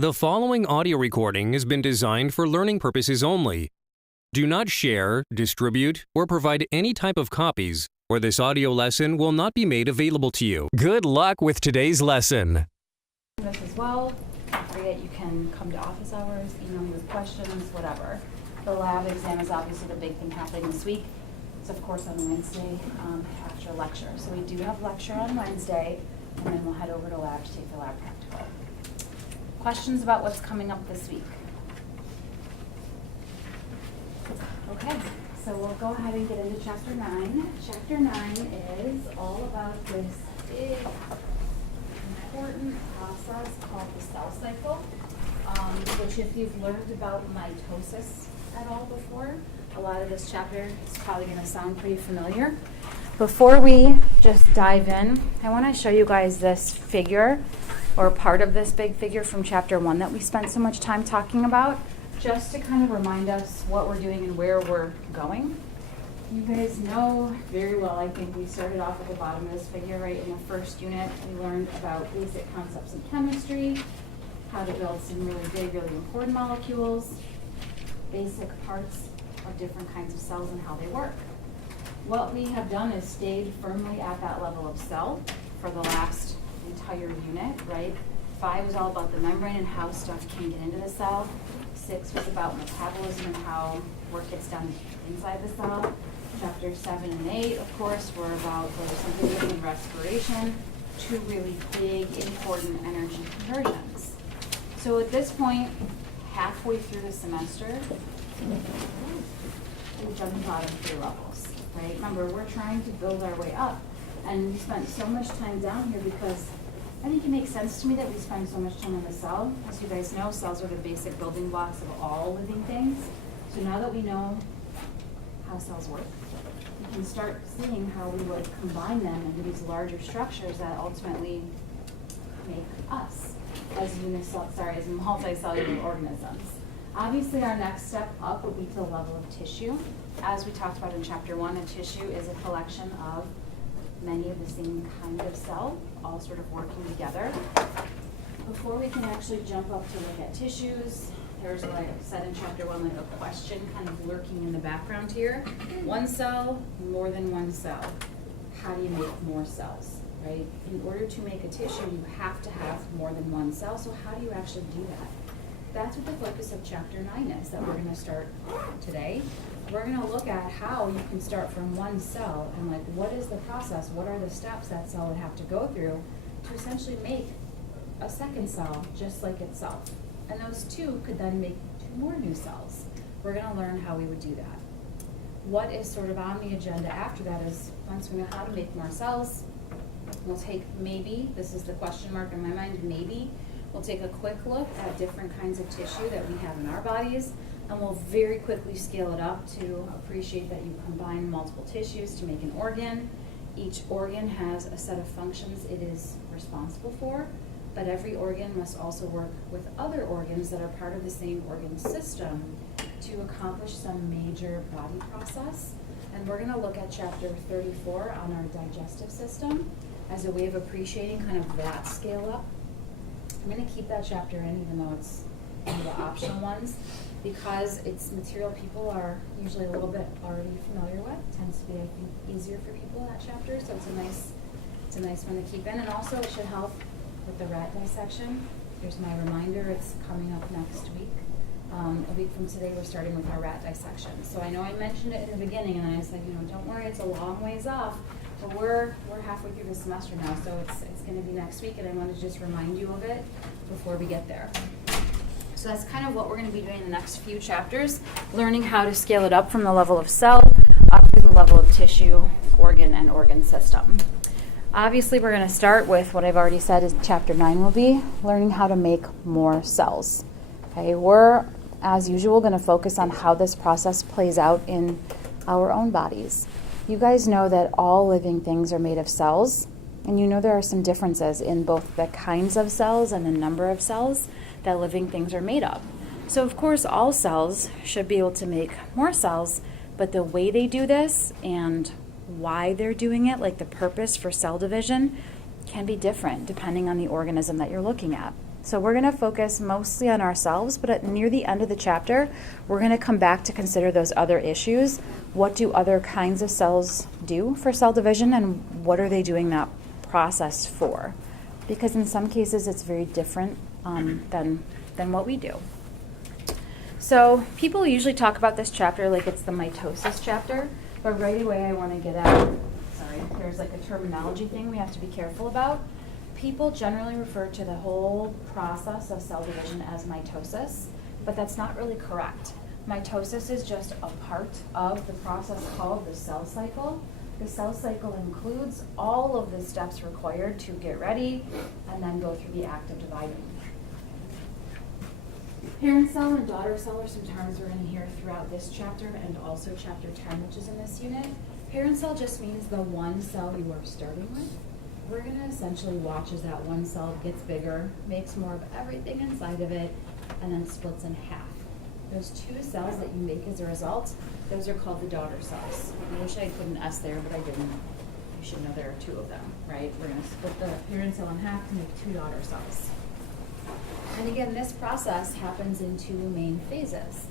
The following audio recording has been designed for learning purposes only. Do not share, distribute, or provide any type of copies, or this audio lesson will not be made available to you. Good luck with today's lesson. This as well. Don't forget you can come to office hours, email me with questions, whatever. The lab exam is obviously the big thing happening this week. It's of course on Wednesday after lecture. So we do have lecture on Wednesday, and then we'll head over to lab to take the lab practical. Questions about what's coming up this week? Okay, so we'll go ahead and get into Chapter 9. Chapter 9 is all about this big, important process called the cell cycle, which if you've learned about mitosis at all before, a lot of this chapter is probably going to sound pretty familiar. Before we just dive in, I want to show you guys this figure, or part of this big figure from Chapter 1 that we spent so much time talking about, just to kind of remind us what we're doing and where we're going. You guys know very well, I think we started off at the bottom of this figure, right? In the first unit, we learned about basic concepts in chemistry, how to build some really big, really important molecules, basic parts of different kinds of cells and how they work. What we have done is stayed firmly at that level of cell for the last entire unit, right? 5 was all about the membrane and how stuff can get into the cell. 6 was about metabolism and how work gets done inside the cell. Chapter 7 and 8, of course, were about photosynthesis and respiration, 2 really big, important energy conversions. So at this point, halfway through the semester, we've done the bottom 3 levels, right? Remember, we're trying to build our way up, and we spent so much time down here because I think it makes sense to me that we spend so much time in the cell. As you guys know, cells are the basic building blocks of all living things. So now that we know how cells work, we can start seeing how we would combine them into these larger structures that ultimately make us as multicellular organisms. Obviously, our next step up would be to the level of tissue. As we talked about in Chapter 1, a tissue is a collection of many of the same kind of cell, all sort of working together. Before we can actually jump up to look at tissues, there's, like I said in Chapter 1, like a question kind of lurking in the background here. One cell, more than one cell. How do you make more cells, right? In order to make a tissue, you have to have more than one cell, so how do you actually do that? That's what the focus of Chapter 9 is, that we're going to start today. We're going to look at how you can start from one cell and like what is the process, what are the steps that cell would have to go through to essentially make a second cell just like itself. And those 2 could then make 2 more new cells. We're going to learn how we would do that. What is sort of on the agenda after that is once we know how to make more cells, we'll take maybe, this is the question mark in my mind, maybe, we'll take a quick look at different kinds of tissue that we have in our bodies, and we'll very quickly scale it up to appreciate that you combine multiple tissues to make an organ. Each organ has a set of functions it is responsible for, but every organ must also work with other organs that are part of the same organ system to accomplish some major body process. And we're going to look at Chapter 34 on our digestive system as a way of appreciating kind of that scale up. I'm going to keep that chapter in, even though it's one of the optional ones, because it's material people are usually a little bit already familiar with. It tends to be, I think, easier for people in that chapter, so it's a nice one to keep in. And also it should help with the rat dissection. Here's my reminder, it's coming up next week. A week from today, we're starting with our rat dissection. So I know I mentioned it in the beginning, and then I said, don't worry, it's a long ways off. But we're halfway through the semester now, so it's going to be next week, and I wanted to just remind you of it before we get there. So that's kind of what we're going to be doing in the next few chapters, learning how to scale it up from the level of cell up to the level of tissue, organ, and organ system. Obviously, we're going to start with what I've already said is Chapter 9 will be, learning how to make more cells. Okay, we're, as usual, going to focus on how this process plays out in our own bodies. You guys know that all living things are made of cells, and you know there are some differences in both the kinds of cells and the number of cells that living things are made of. So of course all cells should be able to make more cells, but the way they do this and why they're doing it, like the purpose for cell division, can be different depending on the organism that you're looking at. So we're going to focus mostly on ourselves, but near the end of the chapter, we're going to come back to consider those other issues. What do other kinds of cells do for cell division, and what are they doing that process for? Because in some cases, it's very different than what we do. So people usually talk about this chapter like it's the mitosis chapter, but right away I want to get at, there's like a terminology thing we have to be careful about. People generally refer to the whole process of cell division as mitosis, but that's not really correct. Mitosis is just a part of the process called the cell cycle. The cell cycle includes all of the steps required to get ready and then go through the act of dividing. Parent cell and daughter cell are some terms we're going to hear throughout this chapter and also chapter 10, which is in this unit. Parent cell just means the one cell you are starting with. We're going to essentially watch as that one cell gets bigger, makes more of everything inside of it, and then splits in half. Those two cells that you make as a result, those are called the daughter cells. I wish I had put an S there, but I didn't. You should know there are two of them, right? We're going to split the parent cell in half to make two daughter cells. And again, this process happens in two main phases.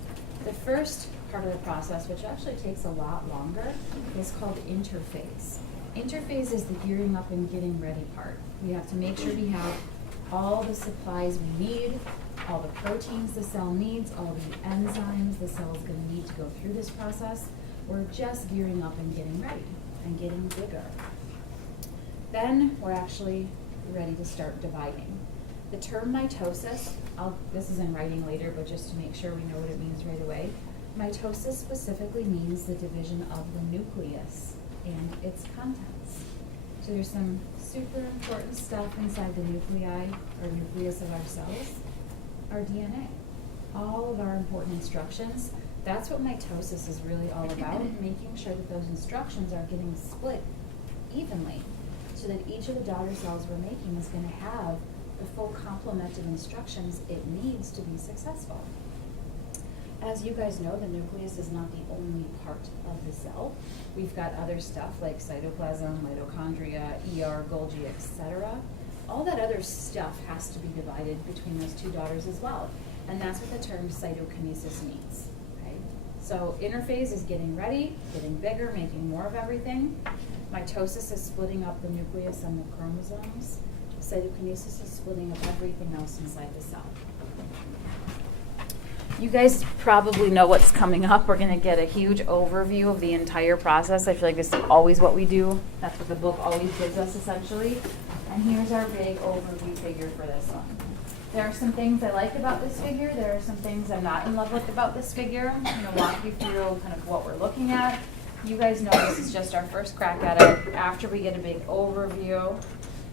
The first part of the process, which actually takes a lot longer, is called interphase. Interphase is the gearing up and getting ready part. We have to make sure we have all the supplies we need, all the proteins the cell needs, all the enzymes the cell is going to need to go through this process. We're just gearing up and getting ready and getting bigger. Then we're actually ready to start dividing. The term mitosis, this is in writing later, but just to make sure we know what it means right away, mitosis specifically means the division of the nucleus and its contents. So there's some super important stuff inside the nuclei or nucleus of our cells, our DNA. All of our important instructions, that's what mitosis is really all about, making sure that those instructions are getting split evenly so that each of the daughter cells we're making is going to have the full complement of instructions it needs to be successful. As you guys know, the nucleus is not the only part of the cell. We've got other stuff like cytoplasm, mitochondria, Golgi, etc. All that other stuff has to be divided between those two daughters as well. And that's what the term cytokinesis means. Okay? So interphase is getting ready, getting bigger, making more of everything. Mitosis is splitting up the nucleus and the chromosomes. Cytokinesis is splitting up everything else inside the cell. You guys probably know what's coming up. We're going to get a huge overview of the entire process. I feel like this is always what we do. That's what the book always gives us, essentially. And here's our big overview figure for this one. There are some things I like about this figure. There are some things I'm not in love with about this figure. I'm going to walk you through kind of what we're looking at. You guys know this is just our first crack at it. After we get a big overview,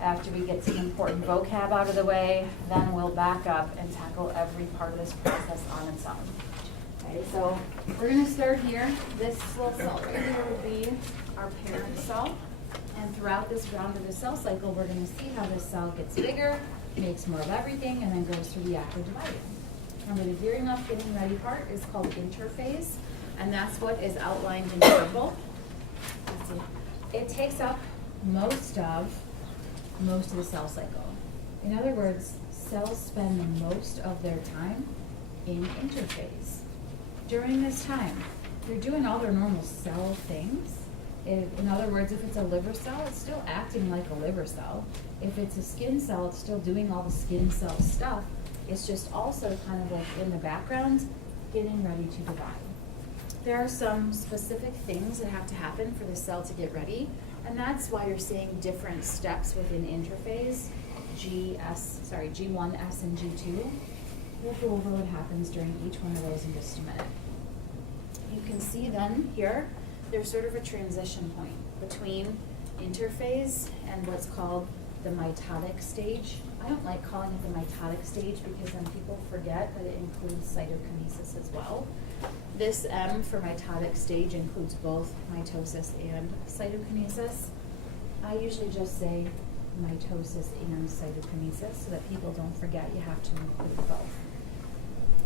after we get some important vocab out of the way, then we'll back up and tackle every part of this process on its own. Okay, so we're going to start here. This little cell right here will be our parent cell. And throughout this round of the cell cycle, we're going to see how this cell gets bigger, makes more of everything, and then goes through the act of dividing. And the gearing up, getting ready part is called interphase, and that's what is outlined in purple. Let's see. It takes up most of the cell cycle. In other words, cells spend most of their time in interphase. During this time, they're doing all their normal cell things. In other words, if it's a liver cell, it's still acting like a liver cell. If it's a skin cell, it's still doing all the skin cell stuff. It's just also kind of like in the background, getting ready to divide. There are some specific things that have to happen for the cell to get ready, and that's why you're seeing different steps within interphase, G1, S, and G2. We'll go over what happens during each one of those in just a minute. You can see then here, there's sort of a transition point between interphase and what's called the mitotic stage. I don't like calling it the mitotic stage because then people forget that it includes cytokinesis as well. This M for mitotic stage includes both mitosis and cytokinesis. I usually just say mitosis and cytokinesis so that people don't forget you have to include both.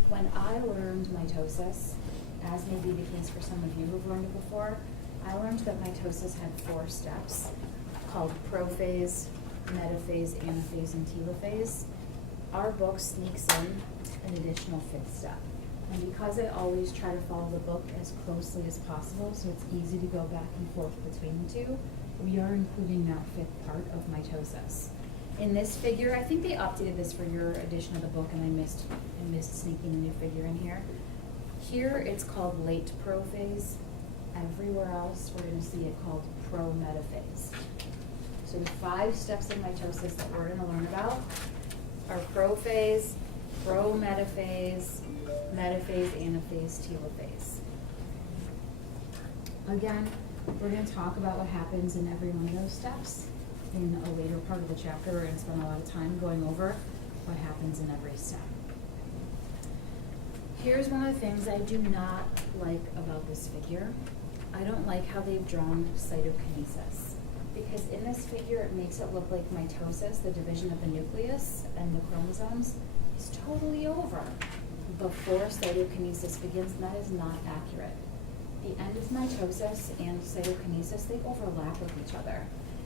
When I learned mitosis, as may be the case for some of you who've learned it before, I learned that mitosis had 4 steps called prophase, metaphase, anaphase, and telophase. our book sneaks in an additional fifth step. And because I always try to follow the book as closely as possible, so it's easy to go back and forth between the two, we are including that fifth part of mitosis. In this figure, I think they updated this for your edition of the book, and I missed sneaking a new figure in here. Here it's called late prophase. Everywhere else, we're going to see it called prometaphase. So the 5 steps of mitosis that we're going to learn about are prophase, prometaphase, metaphase, anaphase, telophase. Again, we're going to talk about what happens in every one of those steps. In a later part of the chapter, we're going to spend a lot of time going over what happens in every step. Here's one of the things I do not like about this figure. I don't like how they've drawn cytokinesis, because in this figure it makes it look like mitosis, the division of the nucleus and the chromosomes, is totally over before cytokinesis begins, and that is not accurate. The end of mitosis and cytokinesis, they overlap with each other.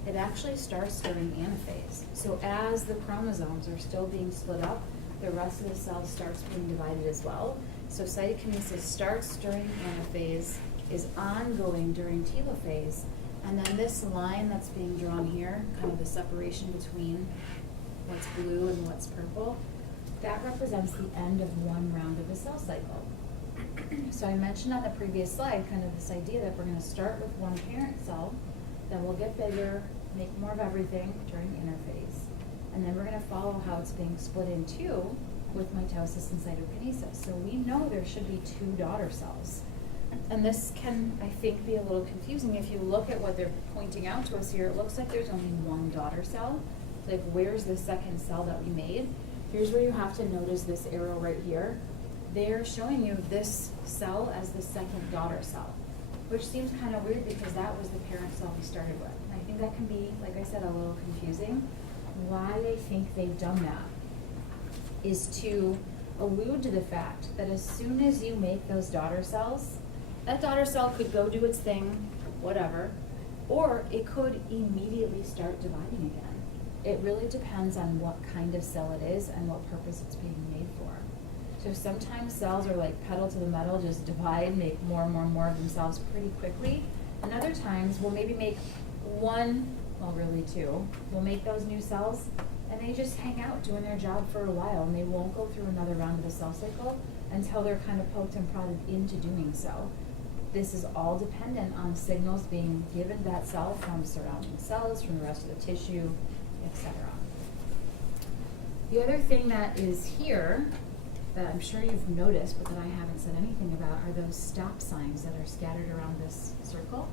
It actually starts during anaphase. So as the chromosomes are still being split up, the rest of the cell starts being divided as well. So cytokinesis starts during anaphase, is ongoing during telophase, and then this line that's being drawn here, kind of the separation between what's blue and what's purple, that represents the end of one round of the cell cycle. So I mentioned on the previous slide kind of this idea that we're going to start with one parent cell, then we'll get bigger, make more of everything during interphase. And then we're going to follow how it's being split in two with mitosis and cytokinesis. So we know there should be 2 daughter cells. And this can, I think, be a little confusing. If you look at what they're pointing out to us here, it looks like there's only 1 daughter cell. Like, where's the second cell that we made? Here's where you have to notice this arrow right here. They're showing you this cell as the second daughter cell, which seems kind of weird because that was the parent cell we started with. And I think that can be, like I said, a little confusing. Why they think they've done that is to allude to the fact that as soon as you make those daughter cells, that daughter cell could go do its thing, whatever, or it could immediately start dividing again. It really depends on what kind of cell it is and what purpose it's being made for. So sometimes cells are like pedal to the metal, just divide, make more and more and more of themselves pretty quickly. And other times we'll maybe make 1, well really 2, we'll make those new cells and they just hang out doing their job for a while, and they won't go through another round of the cell cycle until they're kind of poked and prodded into doing so. This is all dependent on signals being given to that cell from surrounding cells, from the rest of the tissue, etc. The other thing that is here that I'm sure you've noticed but that I haven't said anything about are those stop signs that are scattered around this circle.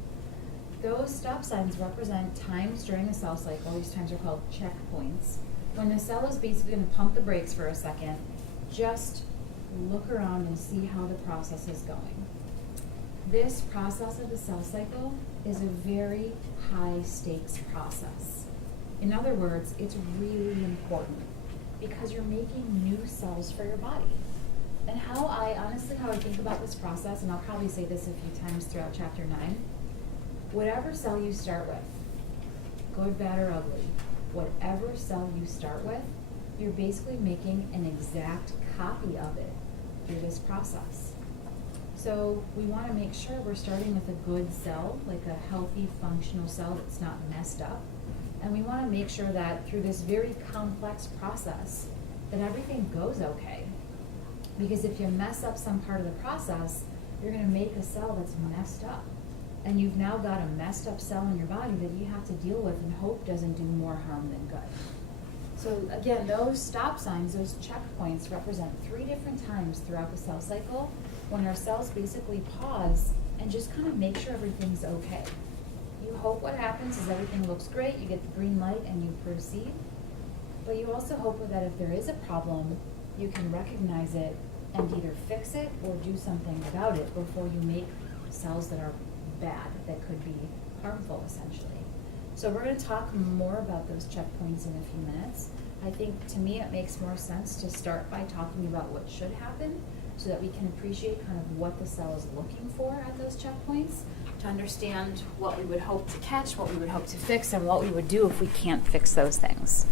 Those stop signs represent times during the cell cycle. These times are called checkpoints. When the cell is basically going to pump the brakes for a second, just look around and see how the process is going. This process of the cell cycle is a very high stakes process. In other words, it's really important because you're making new cells for your body. And how I think about this process, and I'll probably say this a few times throughout chapter 9, whatever cell you start with, good, bad, or ugly, whatever cell you start with, you're basically making an exact copy of it through this process. So we want to make sure we're starting with a good cell, like a healthy, functional cell that's not messed up. And we want to make sure that through this very complex process, that everything goes okay. Because if you mess up some part of the process, you're going to make a cell that's messed up. And you've now got a messed up cell in your body that you have to deal with and hope doesn't do more harm than good. So again, those stop signs, those checkpoints represent 3 different times throughout the cell cycle when our cells basically pause and just kind of make sure everything's okay. You hope what happens is everything looks great, you get the green light and you proceed. But you also hope that if there is a problem, you can recognize it and either fix it or do something about it before you make cells that are bad, that could be harmful essentially. So we're going to talk more about those checkpoints in a few minutes. I think to me it makes more sense to start by talking about what should happen so that we can appreciate kind of what the cell is looking for at those checkpoints, to understand what we would hope to catch, what we would hope to fix, and what we would do if we can't fix those things.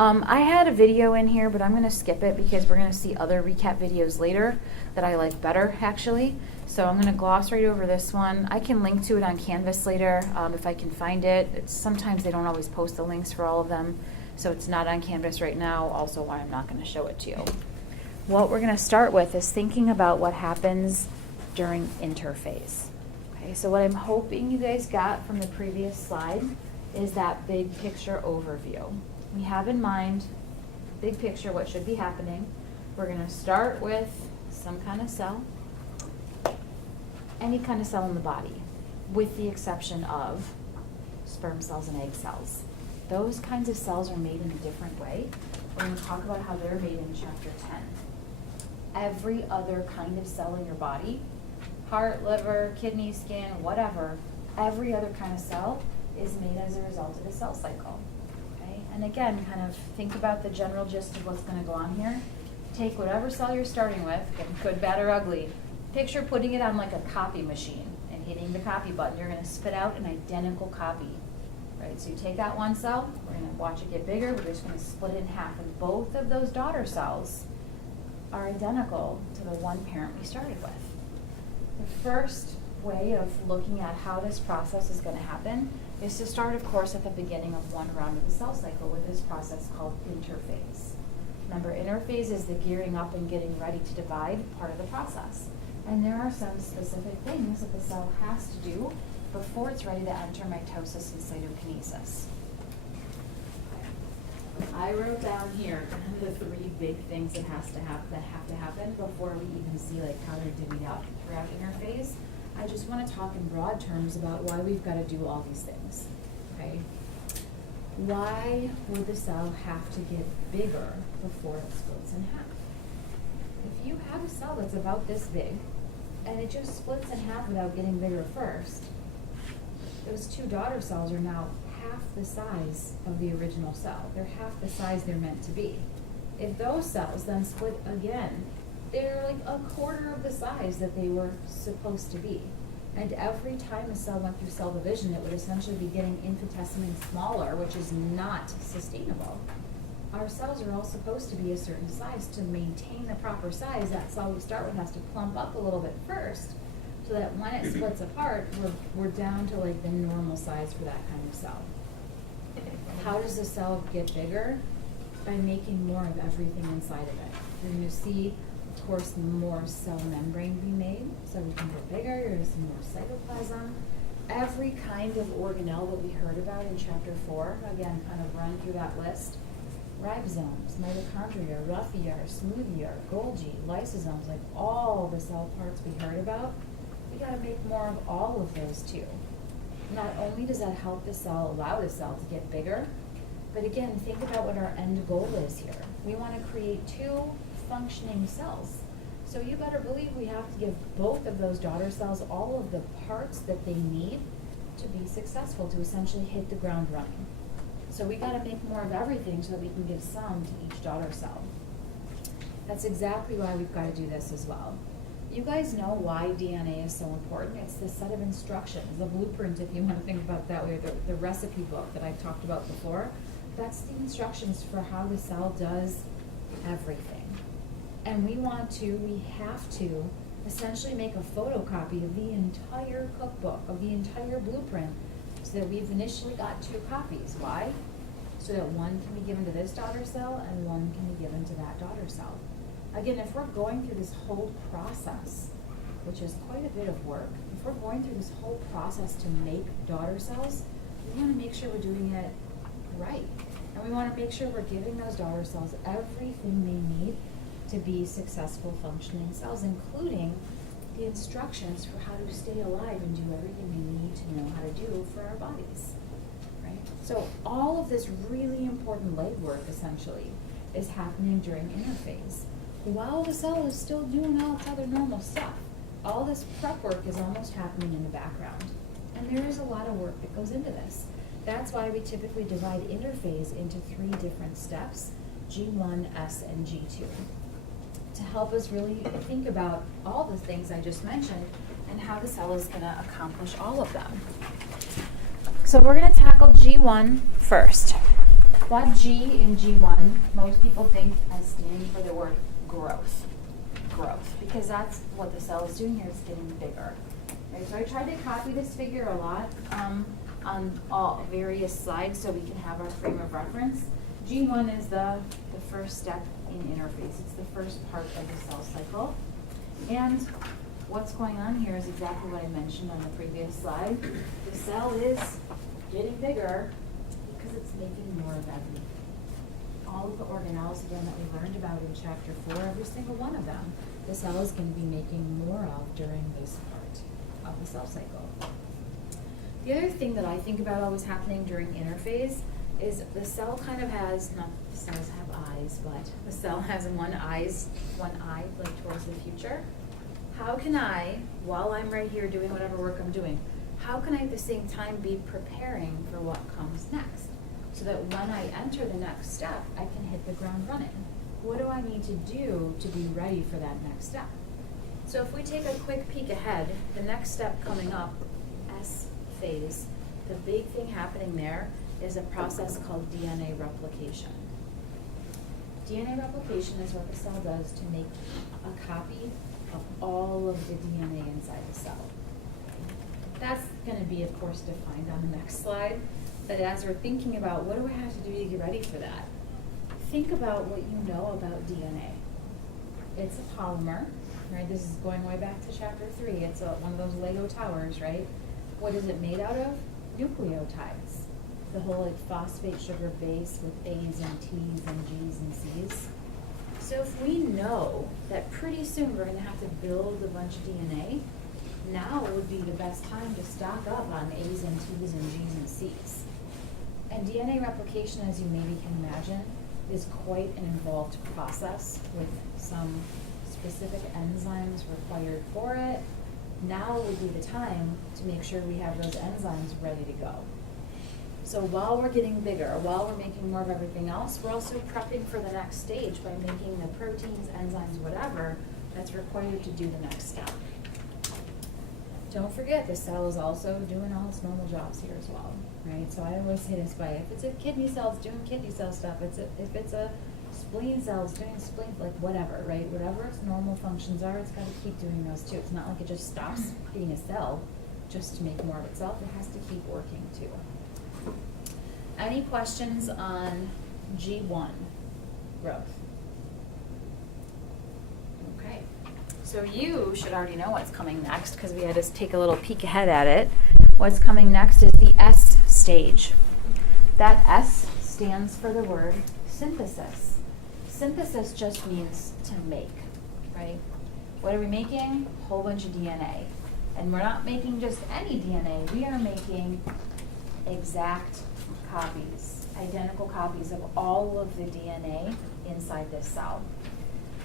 I had a video in here, but I'm going to skip it because we're going to see other recap videos later that I like better, actually. So I'm going to gloss right over this one. I can link to it on Canvas later if I can find it. Sometimes they don't always post the links for all of them, so it's not on Canvas right now, also why I'm not going to show it to you. What we're going to start with is thinking about what happens during interphase. Okay, so what I'm hoping you guys got from the previous slide is that big picture overview. We have in mind, big picture, what should be happening. We're going to start with some kind of cell, any kind of cell in the body, with the exception of sperm cells and egg cells. Those kinds of cells are made in a different way. We're going to talk about how they're made in chapter 10. Every other kind of cell in your body, heart, liver, kidney, skin, whatever, every other kind of cell is made as a result of the cell cycle. Okay? And again, kind of think about the general gist of what's going to go on here. Take whatever cell you're starting with, good, bad, or ugly. Picture putting it on like a copy machine and hitting the copy button. You're going to spit out an identical copy. Right? So you take that one cell, we're going to watch it get bigger, we're just going to split it in half. And both of those daughter cells are identical to the one parent we started with. The first way of looking at how this process is going to happen is to start, of course, at the beginning of one round of the cell cycle with this process called interphase. Remember, interphase is the gearing up and getting ready to divide part of the process. And there are some specific things that the cell has to do before it's ready to enter mitosis and cytokinesis. I wrote down here the three big things that have to happen before we even see like how they're divvied up throughout interphase. I just want to talk in broad terms about why we've got to do all these things. Okay? Why would the cell have to get bigger before it splits in half? If you have a cell that's about this big and it just splits in half without getting bigger first, those two daughter cells are now half the size of the original cell. They're half the size they're meant to be. If those cells then split again, they're like a quarter of the size that they were supposed to be. And every time a cell went through cell division, it would essentially be getting infinitesimally smaller, which is not sustainable. Our cells are all supposed to be a certain size. To maintain the proper size, that cell we start with has to plump up a little bit first, so that when it splits apart, we're down to like the normal size for that kind of cell. How does the cell get bigger? By making more of everything inside of it. You're going to see, of course, more cell membrane be made, so we can get bigger. You're going to see more cytoplasm. Every kind of organelle that we heard about in chapter 4, again, kind of run through that list. Ribosomes, mitochondria, Ruffia, Smoothia, Golgi, lysosomes, like all the cell parts we heard about, we got to make more of all of those too. Not only does that help the cell, allow the cell to get bigger, but again, think about what our end goal is here. We want to create two functioning cells. So you better believe we have to give both of those daughter cells all of the parts that they need to be successful, to essentially hit the ground running. So we got to make more of everything so that we can give some to each daughter cell. That's exactly why we've got to do this as well. You guys know why DNA is so important. It's the set of instructions, the blueprint, if you want to think about it that way, the recipe book that I've talked about before. That's the instructions for how the cell does everything. And we have to essentially make a photocopy of the entire cookbook, of the entire blueprint, so that we've initially got 2 copies. Why? So that one can be given to this daughter cell and one can be given to that daughter cell. Again, if we're going through this whole process, which is quite a bit of work, if we're going through this whole process to make daughter cells, we want to make sure we're doing it right. And we want to make sure we're giving those daughter cells everything they need to be successful functioning cells, including the instructions for how to stay alive and do everything we need to know how to do for our bodies. Right? So all of this really important legwork essentially is happening during interphase, while the cell is still doing all its other normal stuff. All this prep work is almost happening in the background. And there is a lot of work that goes into this. That's why we typically divide interphase into 3 different steps, G1, S, and G2, to help us really think about all the things I just mentioned and how the cell is going to accomplish all of them. So we're going to tackle G1 first. That G in G1, most people think as standing for the word growth. Growth, because that's what the cell is doing here, it's getting bigger. Right, so I tried to copy this figure a lot on all various slides so we can have our frame of reference. G1 is the first step in interphase. It's the first part of the cell cycle. And what's going on here is exactly what I mentioned on the previous slide. The cell is getting bigger because it's making more of everything. All of the organelles, again, that we learned about in chapter 4, every single one of them, the cell is going to be making more of during this part of the cell cycle. The other thing that I think about always happening during interphase is the cell kind of has, not the cells have eyes, but the cell has one eye like towards the future. How can I, while I'm right here doing whatever work I'm doing, how can I at the same time be preparing for what comes next? So that when I enter the next step, I can hit the ground running. What do I need to do to be ready for that next step? So if we take a quick peek ahead, the next step coming up, S phase, the big thing happening there is a process called DNA replication. DNA replication is what the cell does to make a copy of all of the DNA inside the cell. That's going to be, of course, defined on the next slide. But as we're thinking about what do I have to do to get ready for that, think about what you know about DNA. It's a polymer, right? This is going way back to chapter 3. It's one of those Lego towers, right? What is it made out of? Nucleotides. The whole like phosphate sugar base with A's and T's and G's and C's. So if we know that pretty soon we're going to have to build a bunch of DNA, now would be the best time to stock up on A's and T's and G's and C's. And DNA replication, as you maybe can imagine, is quite an involved process with some specific enzymes required for it. Now would be the time to make sure we have those enzymes ready to go. So while we're getting bigger, while we're making more of everything else, we're also prepping for the next stage by making the proteins, enzymes, whatever that's required to do the next step. Don't forget, the cell is also doing all its normal jobs here as well, right? So I always say this way: if it's a kidney cell, it's doing kidney cell stuff. If it's a spleen cell, it's doing spleen, like whatever, right? Whatever its normal functions are, it's got to keep doing those too. It's not like it just stops being a cell just to make more of itself. It has to keep working too. Any questions on G1, growth? Okay, so you should already know what's coming next because we had to take a little peek ahead at it. What's coming next is the S stage. That S stands for the word synthesis. Synthesis just means to make, right? What are we making? A whole bunch of DNA. And we're not making just any DNA. We are making exact copies, identical copies of all of the DNA inside this cell.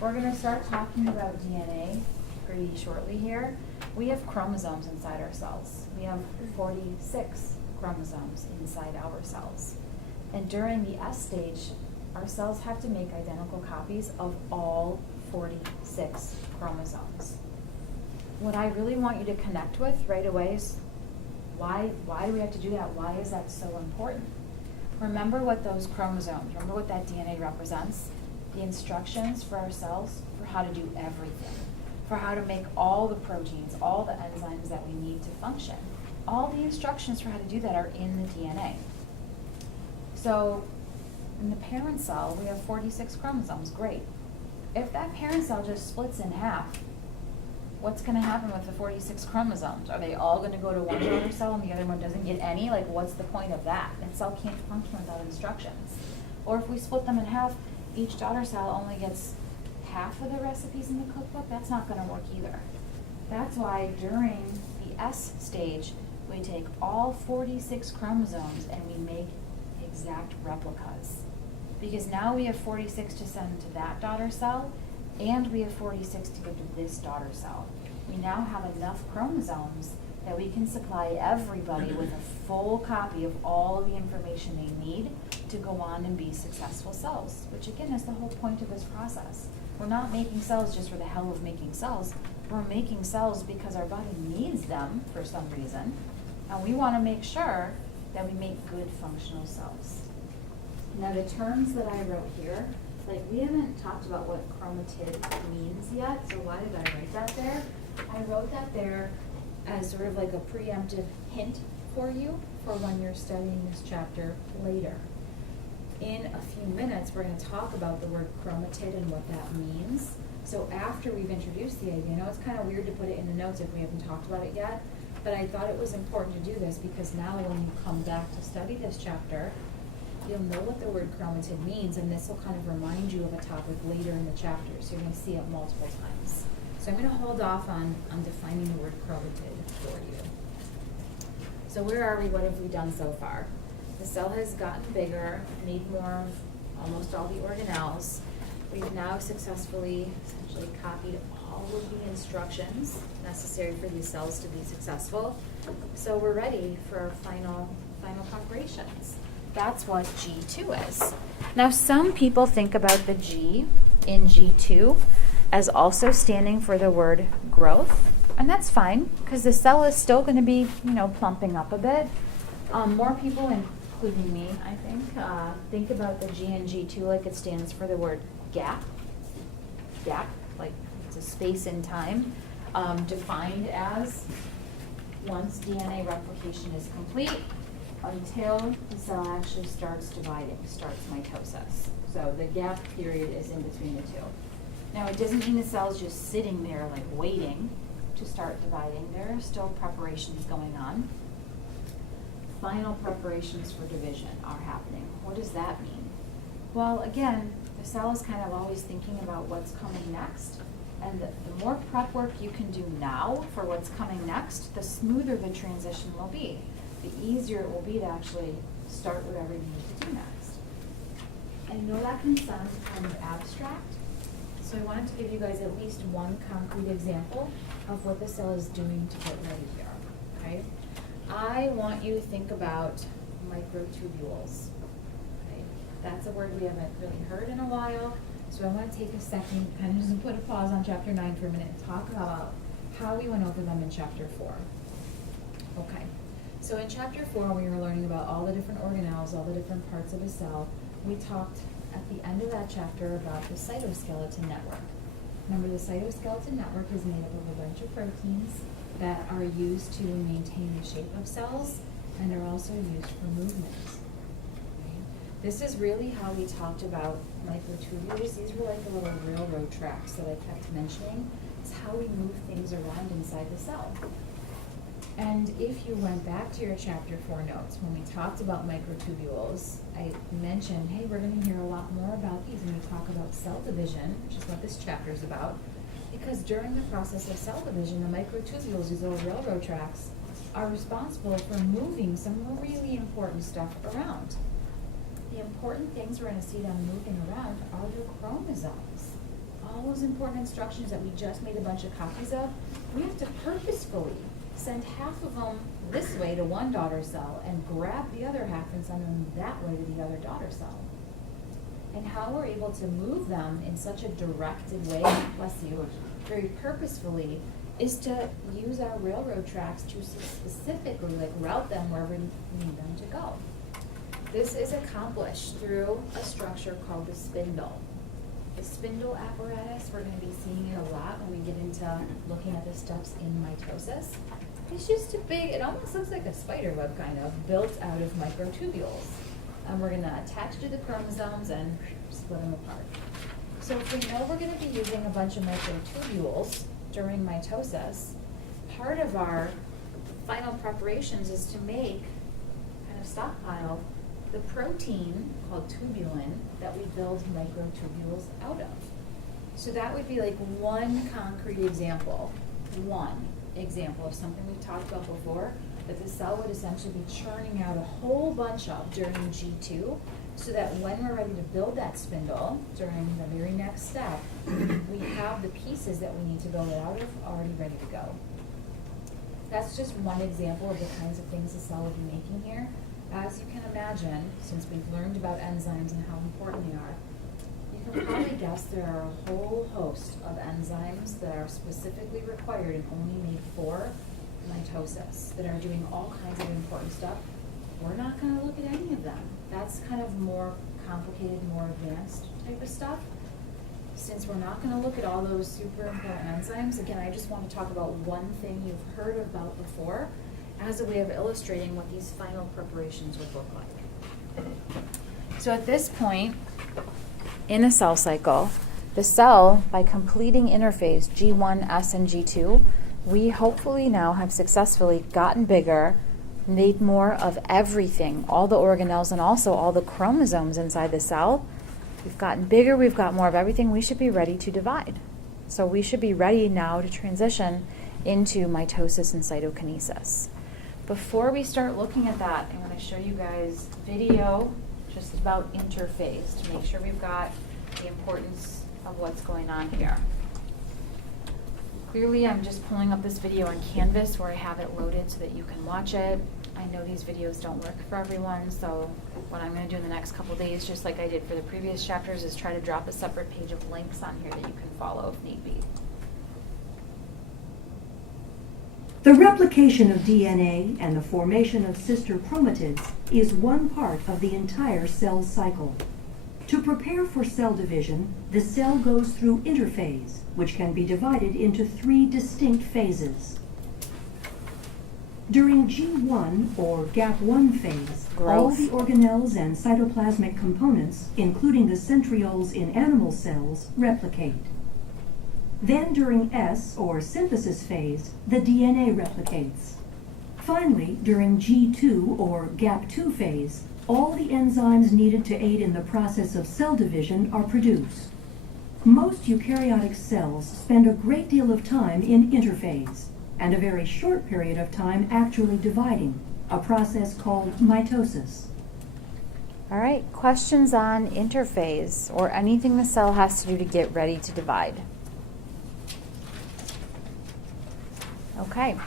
We're going to start talking about DNA pretty shortly here. We have chromosomes inside our cells. We have 46 chromosomes inside our cells. And during the S stage, our cells have to make identical copies of all 46 chromosomes. What I really want you to connect with right away is why do we have to do that? Why is that so important? Remember what those chromosomes, remember what that DNA represents? The instructions for our cells for how to do everything, for how to make all the proteins, all the enzymes that we need to function. All the instructions for how to do that are in the DNA. So in the parent cell, we have 46 chromosomes, great. If that parent cell just splits in half, what's going to happen with the 46 chromosomes? Are they all going to go to one daughter cell and the other one doesn't get any? Like, what's the point of that? That cell can't function without instructions. Or if we split them in half, each daughter cell only gets half of the recipes in the cookbook. That's not going to work either. That's why during the S stage, we take all 46 chromosomes and we make exact replicas. Because now we have 46 to send to that daughter cell, and we have 46 to give to this daughter cell. We now have enough chromosomes that we can supply everybody with a full copy of all of the information they need to go on and be successful cells, which again is the whole point of this process. We're not making cells just for the hell of making cells. We're making cells because our body needs them for some reason, and we want to make sure that we make good functional cells. Now the terms that I wrote here, like we haven't talked about what chromatid means yet, so why did I write that there? I wrote that there as sort of like a preemptive hint for you for when you're studying this chapter later. In a few minutes, we're going to talk about the word chromatid and what that means. So after we've introduced the idea, I know it's kind of weird to put it in the notes if we haven't talked about it yet, but I thought it was important to do this because now when you come back to study this chapter, you'll know what the word chromatid means, and this will kind of remind you of a topic later in the chapter, so you're going to see it multiple times. So I'm going to hold off on defining the word chromatid for you. So where are we? What have we done so far? The cell has gotten bigger, made more of almost all the organelles. We've now successfully essentially copied all of the instructions necessary for these cells to be successful. So we're ready for our final preparations. That's what G2 is. Now some people think about the G in G2 as also standing for the word growth, and that's fine because the cell is still going to be, plumping up a bit. More people, including me, I think about the G in G2 like it stands for the word gap, like it's a space in time, defined as once DNA replication is complete until the cell actually starts dividing, starts mitosis. So the gap period is in between the two. Now it doesn't mean the cell is just sitting there like waiting to start dividing. There are still preparations going on. Final preparations for division are happening. What does that mean? Well, again, the cell is kind of always thinking about what's coming next. And the more prep work you can do now for what's coming next, the smoother the transition will be. The easier it will be to actually start whatever you need to do next. I know that can sound kind of abstract, so I wanted to give you guys at least one concrete example of what the cell is doing to get ready here, okay? I want you to think about microtubules, okay? That's a word we haven't really heard in a while, so I want to take a second, kind of just put a pause on chapter 9 for a minute and talk about how we went over them in chapter 4. Okay, so in chapter 4 we were learning about all the different organelles, all the different parts of a cell. We talked at the end of that chapter about the cytoskeleton network. Remember, the cytoskeleton network is made up of a bunch of proteins that are used to maintain the shape of cells and are also used for movement. Okay? This is really how we talked about microtubules. These were like the little railroad tracks that I kept mentioning. It's how we move things around inside the cell. And if you went back to your chapter 4 notes, when we talked about microtubules, I mentioned, hey, we're going to hear a lot more about these when we talk about cell division, which is what this chapter is about, because during the process of cell division, the microtubules, these little railroad tracks, are responsible for moving some really important stuff around. The important things we're going to see them moving around are the chromosomes. All those important instructions that we just made a bunch of copies of, we have to purposefully send half of them this way to one daughter cell and grab the other half and send them that way to the other daughter cell. And how we're able to move them in such a directed way, bless you, very purposefully, is to use our railroad tracks to specifically route them wherever we need them to go. This is accomplished through a structure called the spindle. The spindle apparatus, we're going to be seeing it a lot when we get into looking at the steps in mitosis. It's just a big, it almost looks like a spider web kind of, built out of microtubules. And we're going to attach to the chromosomes and split them apart. So if we know we're going to be using a bunch of microtubules during mitosis, part of our final preparations is to make, kind of stockpile, the protein called tubulin that we build microtubules out of. So that would be like one concrete example, of something we've talked about before, that the cell would essentially be churning out a whole bunch of during G2, so that when we're ready to build that spindle during the very next step, we have the pieces that we need to build it out of already ready to go. That's just one example of the kinds of things the cell would be making here. As you can imagine, since we've learned about enzymes and how important they are, you can probably guess there are a whole host of enzymes that are specifically required and only made for mitosis, that are doing all kinds of important stuff. We're not going to look at any of them. That's kind of more complicated, more advanced type of stuff. Since we're not gonna look at all those super important enzymes, again, I just want to talk about one thing you've heard about before as a way of illustrating what these final preparations would look like. So at this point in the cell cycle, the cell, by completing interphase G1, S, and G2, we hopefully now have successfully gotten bigger, made more of everything, all the organelles and also all the chromosomes inside the cell. We've gotten bigger, we've got more of everything, we should be ready to divide. So we should be ready now to transition into mitosis and cytokinesis. Before we start looking at that, I'm going to show you guys video just about interphase to make sure we've got the importance of what's going on here. Clearly, I'm just pulling up this video on Canvas where I have it loaded so that you can watch it. I know these videos don't work for everyone, so what I'm going to do in the next couple days, just like I did for the previous chapters, is try to drop a separate page of links on here that you can follow if need be. The replication of DNA and the formation of sister chromatids is one part of the entire cell cycle. To prepare for cell division, the cell goes through interphase, which can be divided into 3 distinct phases. During G1 or GAP1 phase, all the organelles and cytoplasmic components, including the centrioles in animal cells, replicate. Then during S or synthesis phase, the DNA replicates. Finally, during G2 or GAP2 phase, all the enzymes needed to aid in the process of cell division are produced. Most eukaryotic cells spend a great deal of time in interphase, and a very short period of time actually dividing, a process called mitosis. All right, questions on interphase or anything the cell has to do to get ready to divide? Okay.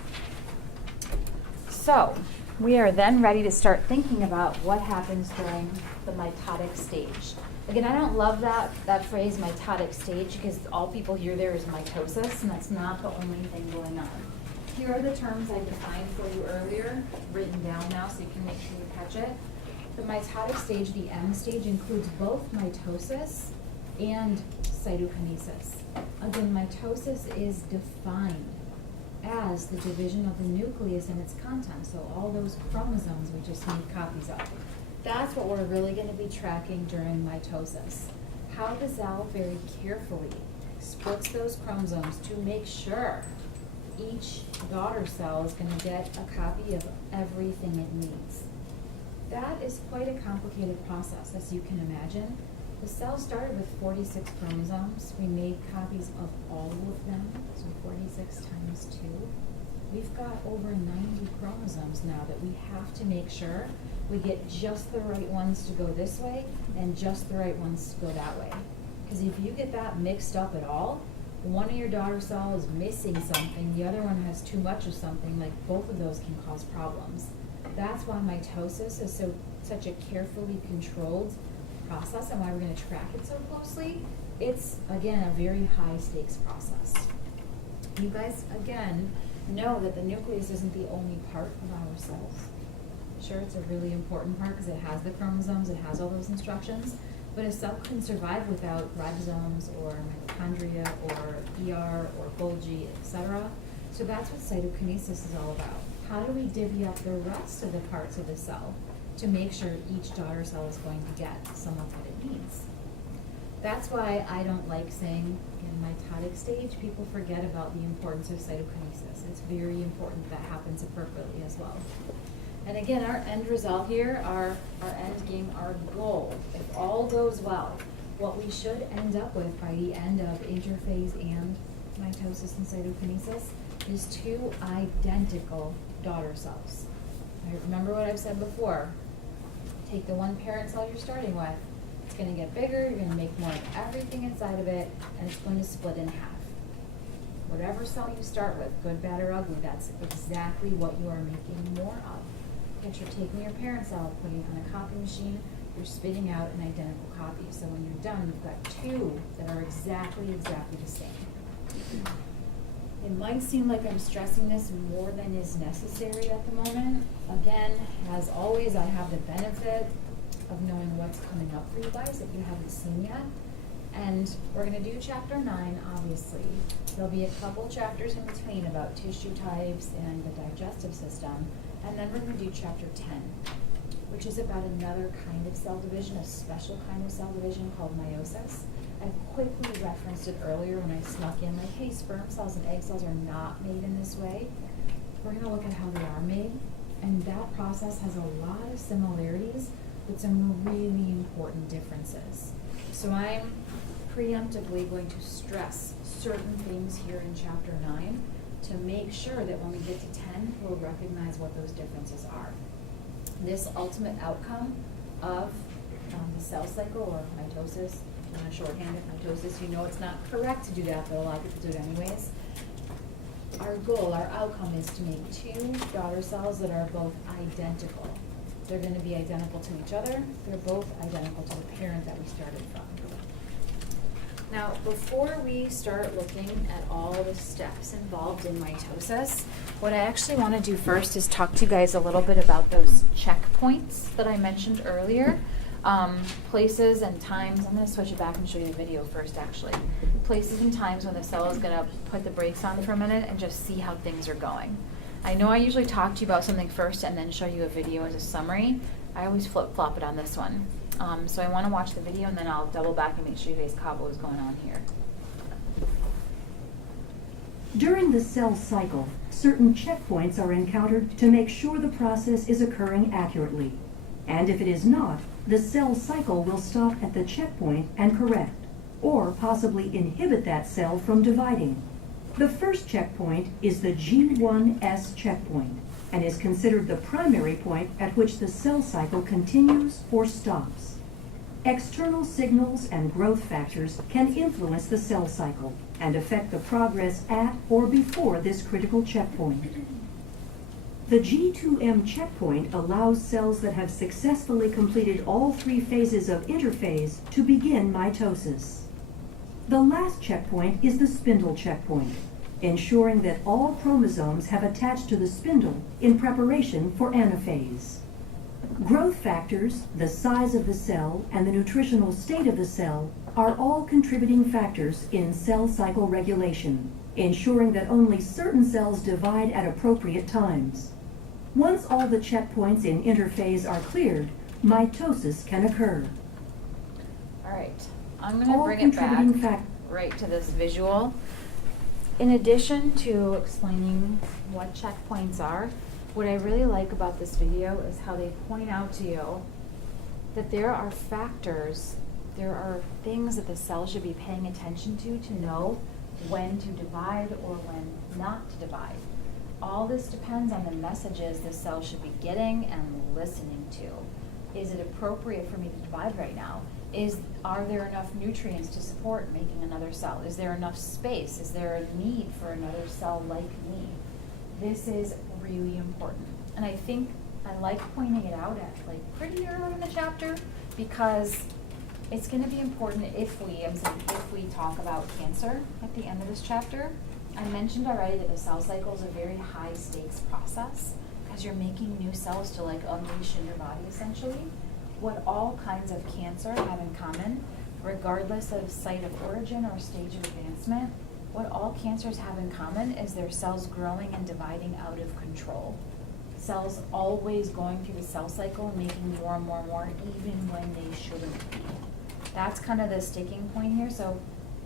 So, we are then ready to start thinking about what happens during the mitotic stage. Again, I don't love that phrase, mitotic stage, because all people hear there is mitosis, and that's not the only thing going on. Here are the terms I defined for you earlier, written down now so you can make sure you catch it. The mitotic stage, the M stage, includes both mitosis and cytokinesis. Again, mitosis is defined as the division of the nucleus and its contents, so all those chromosomes we just need copies of. That's what we're really going to be tracking during mitosis. How the cell very carefully splits those chromosomes to make sure each daughter cell is going to get a copy of everything it needs. That is quite a complicated process, as you can imagine. The cell started with 46 chromosomes. We made copies of all of them, so 46 times 2. We've got over 90 chromosomes now that we have to make sure we get just the right ones to go this way and just the right ones to go that way. Because if you get that mixed up at all, one of your daughter cells is missing something, the other one has too much of something, like both of those can cause problems. That's why mitosis is such a carefully controlled process and why we're going to track it so closely. It's, again, a very high stakes process. You guys, again, know that the nucleus isn't the only part of our cells. Sure, it's a really important part because it has the chromosomes, it has all those instructions, but a cell can survive without ribosomes or mitochondria or ER or Golgi, etc. So that's what cytokinesis is all about. How do we divvy up the rest of the parts of the cell to make sure each daughter cell is going to get some of what it needs? That's why I don't like saying in mitotic stage, people forget about the importance of cytokinesis. It's very important that happens appropriately as well. And again, our end result here, our end game, our goal, if all goes well, what we should end up with by the end of interphase and mitosis and cytokinesis is 2 identical daughter cells. Right, remember what I've said before. Take the one parent cell you're starting with. It's going to get bigger, you're going to make more of everything inside of it, and it's going to split in half. Whatever cell you start with, good, bad, or ugly, that's exactly what you are making more of. If you're taking your parent cell, putting it on a copy machine, you're spitting out an identical copy. So when you're done, you've got 2 that are exactly the same. It might seem like I'm stressing this more than is necessary at the moment. Again, as always, I have the benefit of knowing what's coming up for you guys that you haven't seen yet. And we're gonna do chapter 9, obviously. There'll be a couple chapters in between about tissue types and the digestive system. And then we're gonna do chapter 10, which is about another kind of cell division, a special kind of cell division called meiosis. I quickly referenced it earlier when I snuck in, like, hey, sperm cells and egg cells are not made in this way. We're gonna look at how they are made, and that process has a lot of similarities, but some really important differences. So I'm preemptively going to stress certain things here in chapter 9 to make sure that when we get to 10, we'll recognize what those differences are. This ultimate outcome of the cell cycle, or mitosis, if you want to shorthand it, mitosis, you know it's not correct to do that, but a lot of people do it anyways. Our goal, our outcome is to make 2 daughter cells that are both identical. They're going to be identical to each other. They're both identical to the parent that we started from. Now, before we start looking at all the steps involved in mitosis, what I actually want to do first is talk to you guys a little bit about those checkpoints that I mentioned earlier. Places and times. I'm going to switch it back and show you the video first, actually. Places and times when the cell is going to put the brakes on for a minute and just see how things are going. I know I usually talk to you about something first and then show you a video as a summary. I always flip-flop it on this one. So I want to watch the video and then I'll double back and make sure you guys caught what was going on here. During the cell cycle, certain checkpoints are encountered to make sure the process is occurring accurately. And if it is not, the cell cycle will stop at the checkpoint and correct, or possibly inhibit that cell from dividing. The first checkpoint is the G1S checkpoint, and is considered the primary point at which the cell cycle continues or stops. External signals and growth factors can influence the cell cycle and affect the progress at or before this critical checkpoint. The G2M checkpoint allows cells that have successfully completed all 3 phases of interphase to begin mitosis. The last checkpoint is the spindle checkpoint, ensuring that all chromosomes have attached to the spindle in preparation for anaphase. Growth factors, the size of the cell, and the nutritional state of the cell are all contributing factors in cell cycle regulation, ensuring that only certain cells divide at appropriate times. Once all the checkpoints in interphase are cleared, mitosis can occur. All right, I'm going to bring it back right to this visual. In addition to explaining what checkpoints are, what I really like about this video is how they point out to you that there are factors, there are things that the cell should be paying attention to know when to divide or when not to divide. All this depends on the messages the cell should be getting and listening to. Is it appropriate for me to divide right now? Are there enough nutrients to support making another cell? Is there enough space? Is there a need for another cell like me? This is really important. And I think I like pointing it out at pretty early in the chapter because it's going to be important if we talk about cancer at the end of this chapter. I mentioned already that the cell cycle is a very high stakes process because you're making new cells to unleash in your body essentially. What all kinds of cancer have in common, regardless of site of origin or stage of advancement, what all cancers have in common is their cells growing and dividing out of control. Cells always going through the cell cycle, making more and more and more, even when they shouldn't be. That's kind of the sticking point here. So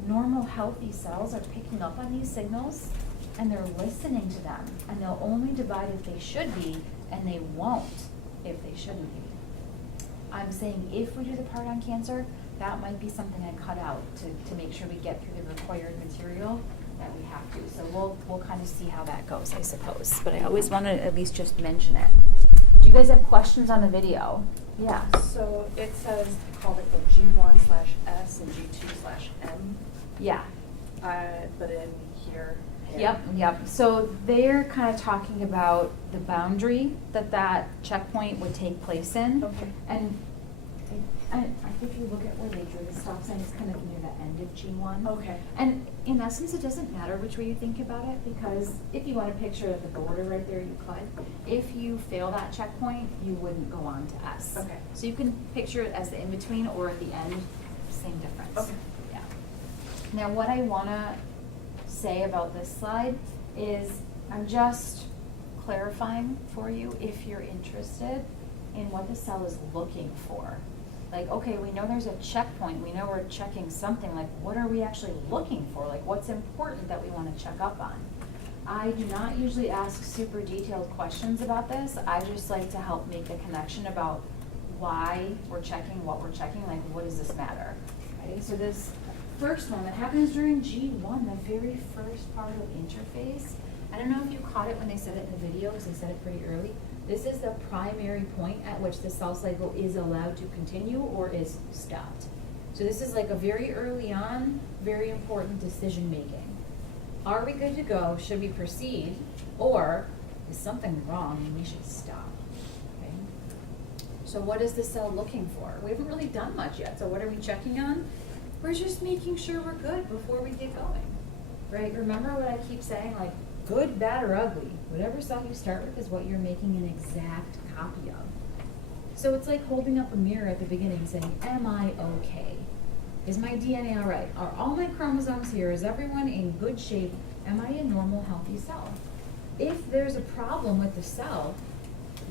normal healthy cells are picking up on these signals and they're listening to them, and they'll only divide if they should be, and they won't if they shouldn't be. I'm saying if we do the part on cancer, that might be something I cut out to make sure we get through the required material that we have to. So we'll kind of see how that goes, I suppose. But I always want to at least just mention it. Do you guys have questions on the video? Yeah. So it says, called it the G1/S and G2/M. Yeah. But in here. Yep. So they're kind of talking about the boundary that checkpoint would take place in. Okay. And I if you look at where they drew the stop sign, it's kind of near the end of G1. Okay. And in essence, it doesn't matter which way you think about it, because if you want to picture the border right there, you could. If you fail that checkpoint, you wouldn't go on to S. Okay. So you can picture it as the in-between or at the end, same difference. Okay. Yeah. Now, what I want to say about this slide is I'm just clarifying for you if you're interested in what the cell is looking for. Like, okay, we know there's a checkpoint, we know we're checking something, like what are we actually looking for? Like what's important that we want to check up on? I do not usually ask super detailed questions about this. I just like to help make the connection about why we're checking, what we're checking, like what does this matter? Right? So this first one that happens during G1, the very first part of interface. I don't know if you caught it when they said it in the video, because they said it pretty early. This is the primary point at which the cell cycle is allowed to continue or is stopped. So this is like a very early on, very important decision making. Are we good to go? Should we proceed? Or is something wrong and we should stop? Okay. So what is the cell looking for? We haven't really done much yet. So what are we checking on? We're just making sure we're good before we get going. Right? Remember what I keep saying, like, good, bad, or ugly. Whatever cell you start with is what you're making an exact copy of. So it's like holding up a mirror at the beginning saying, am I okay? Is my DNA all right? Are all my chromosomes here? Is everyone in good shape? Am I a normal, healthy cell? If there's a problem with the cell,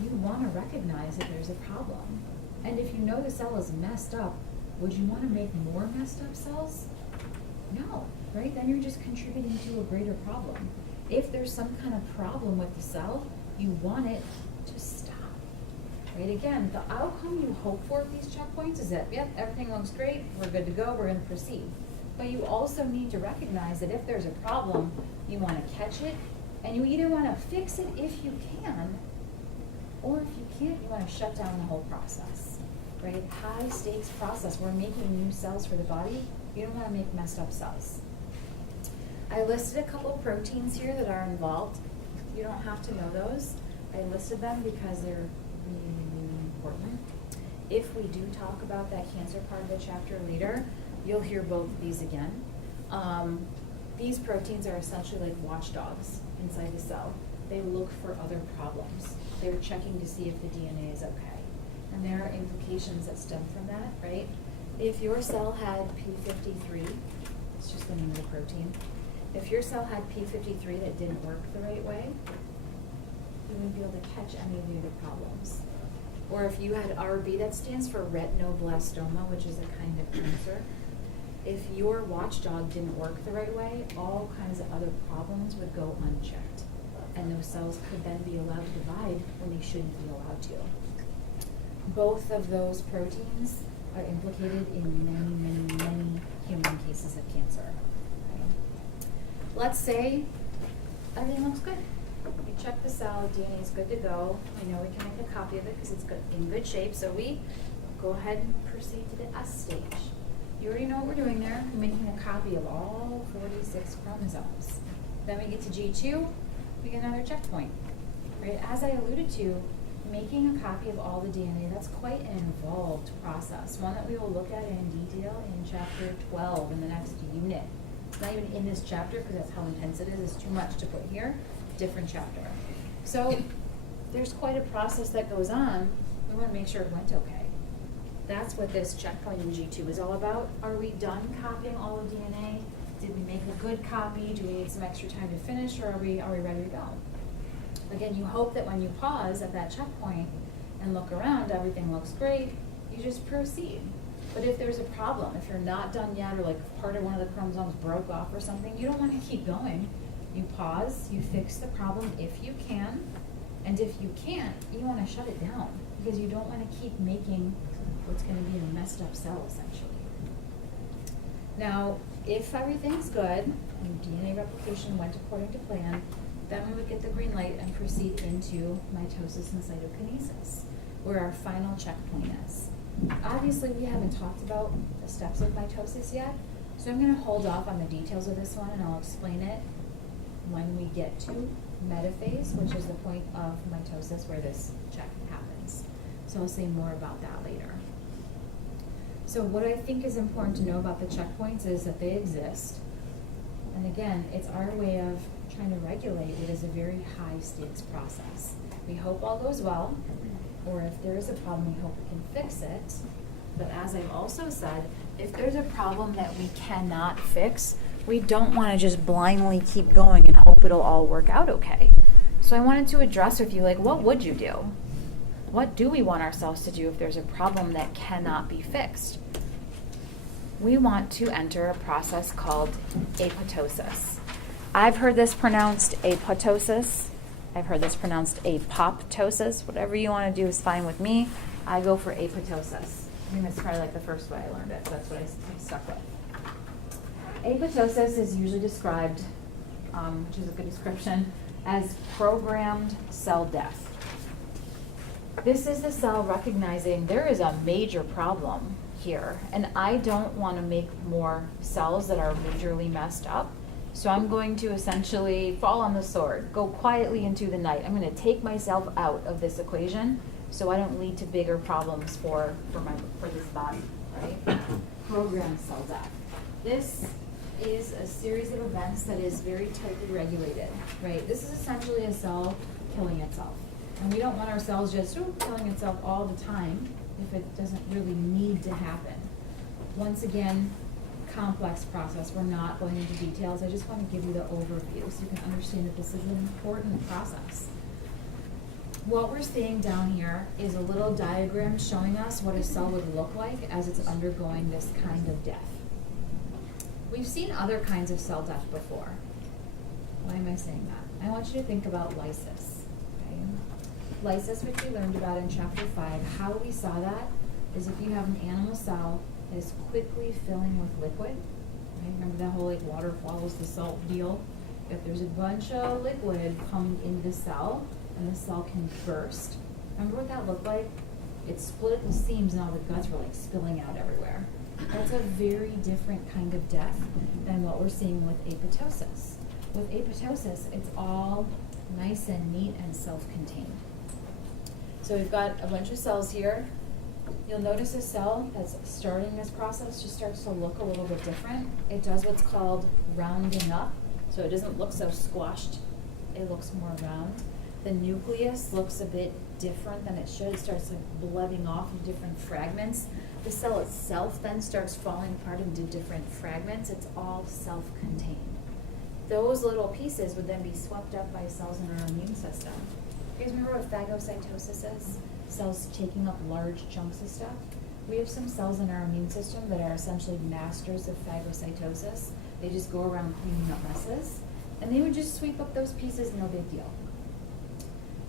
you want to recognize that there's a problem. And if you know the cell is messed up, would you want to make more messed up cells? No, right? Then you're just contributing to a greater problem. If there's some kind of problem with the cell, you want it to stop. Right? Again, the outcome you hope for with these checkpoints is that, yep, everything looks great, we're good to go, we're going to proceed. But you also need to recognize that if there's a problem, you want to catch it, and you either want to fix it if you can, or if you can't, you want to shut down the whole process. Right? High stakes process. We're making new cells for the body. You don't want to make messed up cells. I listed a couple of proteins here that are involved. You don't have to know those. I listed them because they're really, really important. If we do talk about that cancer part of the chapter later, you'll hear both of these again. These proteins are essentially like watchdogs inside the cell. They look for other problems. They're checking to see if the DNA is okay. And there are implications that stem from that, right? If your cell had P53, it's just the name of the protein. If your cell had P53 that didn't work the right way, you wouldn't be able to catch any of the other problems. Or if you had RB, that stands for retinoblastoma, which is a kind of cancer. If your watchdog didn't work the right way, all kinds of other problems would go unchecked. And those cells could then be allowed to divide when they shouldn't be allowed to. Both of those proteins are implicated in many, many, many human cases of cancer. Let's say everything looks good. We check the cell, DNA is good to go. We know we can make a copy of it because it's good, in good shape. So we go ahead and proceed to the S stage. You already know what we're doing there. We're making a copy of all 46 chromosomes. Then we get to G2, we get another checkpoint. Right? As I alluded to, making a copy of all the DNA, that's quite an involved process, one that we will look at in detail in chapter 12 in the next unit. It's not even in this chapter because that's how intense it is. It's too much to put here. Different chapter. So there's quite a process that goes on. We want to make sure it went okay. That's what this checkpoint in G2 is all about. Are we done copying all the DNA? Did we make a good copy? Do we need some extra time to finish, or are we ready to go? Again, you hope that when you pause at that checkpoint and look around, everything looks great, you just proceed. But if there's a problem, if you're not done yet, or like part of one of the chromosomes broke off or something, you don't want to keep going. You pause, you fix the problem if you can, and if you can't, you want to shut it down because you don't want to keep making what's going to be a messed up cell, essentially. Now, if everything's good, and DNA replication went according to plan, then we would get the green light and proceed into mitosis and cytokinesis, where our final checkpoint is. Obviously, we haven't talked about the steps of mitosis yet, so I'm going to hold off on the details of this one, and I'll explain it when we get to metaphase, which is the point of mitosis where this check happens. So I'll say more about that later. So what I think is important to know about the checkpoints is that they exist. And again, it's our way of trying to regulate what is a very high stakes process. We hope all goes well, or if there is a problem, we hope we can fix it. But as I've also said, if there's a problem that we cannot fix, we don't want to just blindly keep going and hope it'll all work out okay. So I wanted to address with you, like, what would you do? What do we want ourselves to do if there's a problem that cannot be fixed? We want to enter a process called apoptosis. I've heard this pronounced apoptosis. I've heard this pronounced apoptosis. Whatever you want to do is fine with me. I go for apoptosis. I think that's probably like the first way I learned it, so that's what I stuck with. Apoptosis is usually described, which is a good description, as programmed cell death. This is the cell recognizing there is a major problem here, and I don't want to make more cells that are majorly messed up. So I'm going to essentially fall on the sword, go quietly into the night. I'm going to take myself out of this equation so I don't lead to bigger problems for this body, right? Programmed cell death. This is a series of events that is very tightly regulated, right? This is essentially a cell killing itself. And we don't want our cells just killing itself all the time if it doesn't really need to happen. Once again, complex process. We're not going into details. I just want to give you the overview so you can understand that this is an important process. What we're seeing down here is a little diagram showing us what a cell would look like as it's undergoing this kind of death. We've seen other kinds of cell death before. Why am I saying that? I want you to think about lysis. Okay? Lysis, which we learned about in chapter 5, how we saw that is if you have an animal cell that is quickly filling with liquid, right? Remember that whole like water follows the salt deal? If there's a bunch of liquid coming into the cell and the cell can burst, remember what that looked like? It split at the seams and all the guts were like spilling out everywhere. That's a very different kind of death than what we're seeing with apoptosis. With apoptosis, it's all nice and neat and self-contained. So we've got a bunch of cells here. You'll notice a cell that's starting this process just starts to look a little bit different. It does what's called rounding up, so it doesn't look so squashed. It looks more round. The nucleus looks a bit different than it should. It starts like blooding off in different fragments. The cell itself then starts falling apart into different fragments. It's all self-contained. Those little pieces would then be swept up by cells in our immune system. You guys remember what phagocytosis is? Cells taking up large chunks of stuff. We have some cells in our immune system that are essentially masters of phagocytosis. They just go around cleaning up messes, and they would just sweep up those pieces, no big deal.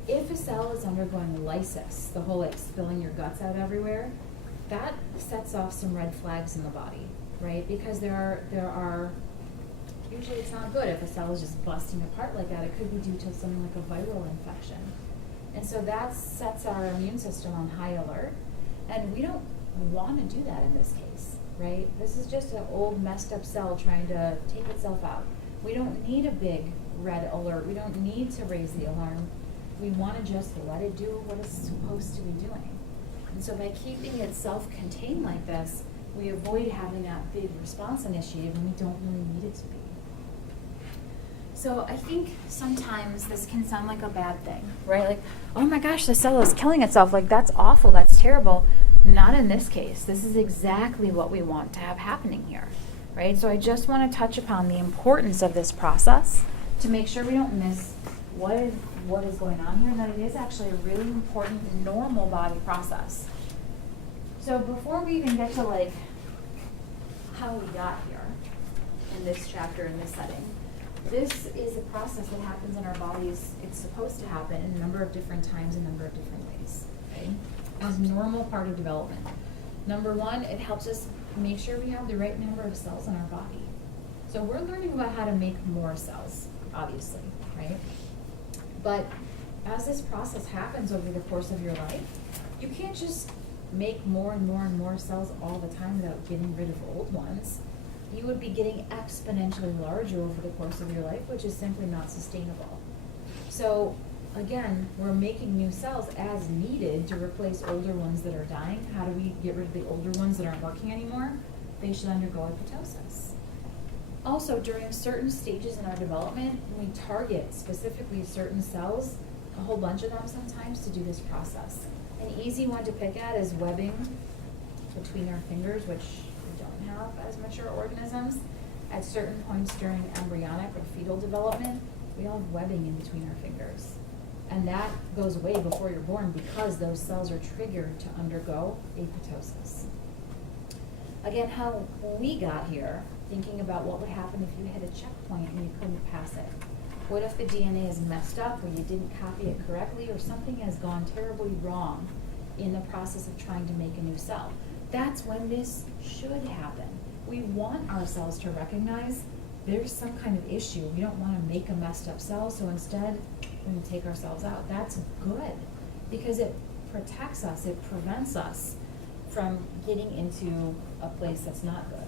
If a cell is undergoing lysis, the whole like spilling your guts out everywhere, that sets off some red flags in the body, right? Because there are usually it's not good if a cell is just busting apart like that. It could be due to something like a viral infection. And so that sets our immune system on high alert. And we don't want to do that in this case, right? This is just an old messed up cell trying to take itself out. We don't need a big red alert. We don't need to raise the alarm. We want to just let it do what it's supposed to be doing. And so by keeping it self-contained like this, we avoid having that big response initiative, and we don't really need it to be. So I think sometimes this can sound like a bad thing, right? Like, oh my gosh, the cell is killing itself. Like, that's awful, that's terrible. Not in this case. This is exactly what we want to have happening here, right? So I just want to touch upon the importance of this process to make sure we don't miss what is going on here, and that it is actually a really important normal body process. So before we even get to like how we got here in this chapter, in this setting, this is a process that happens in our bodies. It's supposed to happen in a number of different times, a number of different ways, okay? As a normal part of development. Number one, it helps us make sure we have the right number of cells in our body. So we're learning about how to make more cells, obviously, right? But as this process happens over the course of your life, you can't just make more and more and more cells all the time without getting rid of old ones. You would be getting exponentially larger over the course of your life, which is simply not sustainable. So again, we're making new cells as needed to replace older ones that are dying. How do we get rid of the older ones that aren't working anymore? They should undergo apoptosis. Also, during certain stages in our development, we target specifically certain cells, a whole bunch of them sometimes, to do this process. An easy one to pick at is webbing between our fingers, which we don't have as mature organisms. At certain points during embryonic or fetal development, we all have webbing in between our fingers. And that goes away before you're born because those cells are triggered to undergo apoptosis. Again, how we got here, thinking about what would happen if you hit a checkpoint and you couldn't pass it. What if the DNA is messed up or you didn't copy it correctly or something has gone terribly wrong in the process of trying to make a new cell? That's when this should happen. We want our cells to recognize there's some kind of issue. We don't want to make a messed up cell, so instead we're going to take our cells out. That's good because it protects us, it prevents us from getting into a place that's not good.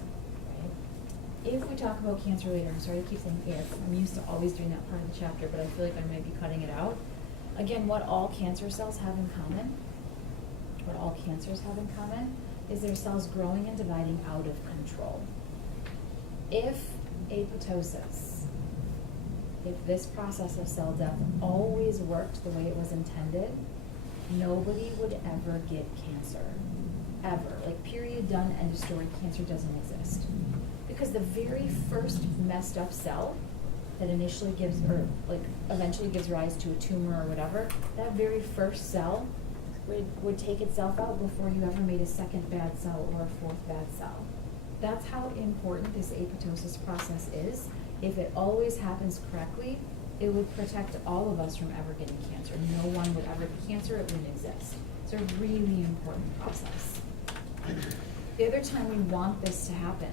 If we talk about cancer later, I'm sorry to keep saying if, I'm used to always doing that part of the chapter, but I feel like I might be cutting it out. Again, what all cancer cells have in common, what all cancers have in common, is their cells growing and dividing out of control. If apoptosis, if this process of cell death always worked the way it was intended, nobody would ever get cancer, ever. Like, period, done, end of story, cancer doesn't exist. Because the very first messed up cell that initially gives, or like eventually gives rise to a tumor or whatever, that very first cell would take itself out before you ever made a second bad cell or a fourth bad cell. That's how important this apoptosis process is. If it always happens correctly, it would protect all of us from ever getting cancer. No one would ever get cancer, it wouldn't exist. It's a really important process. The other time we want this to happen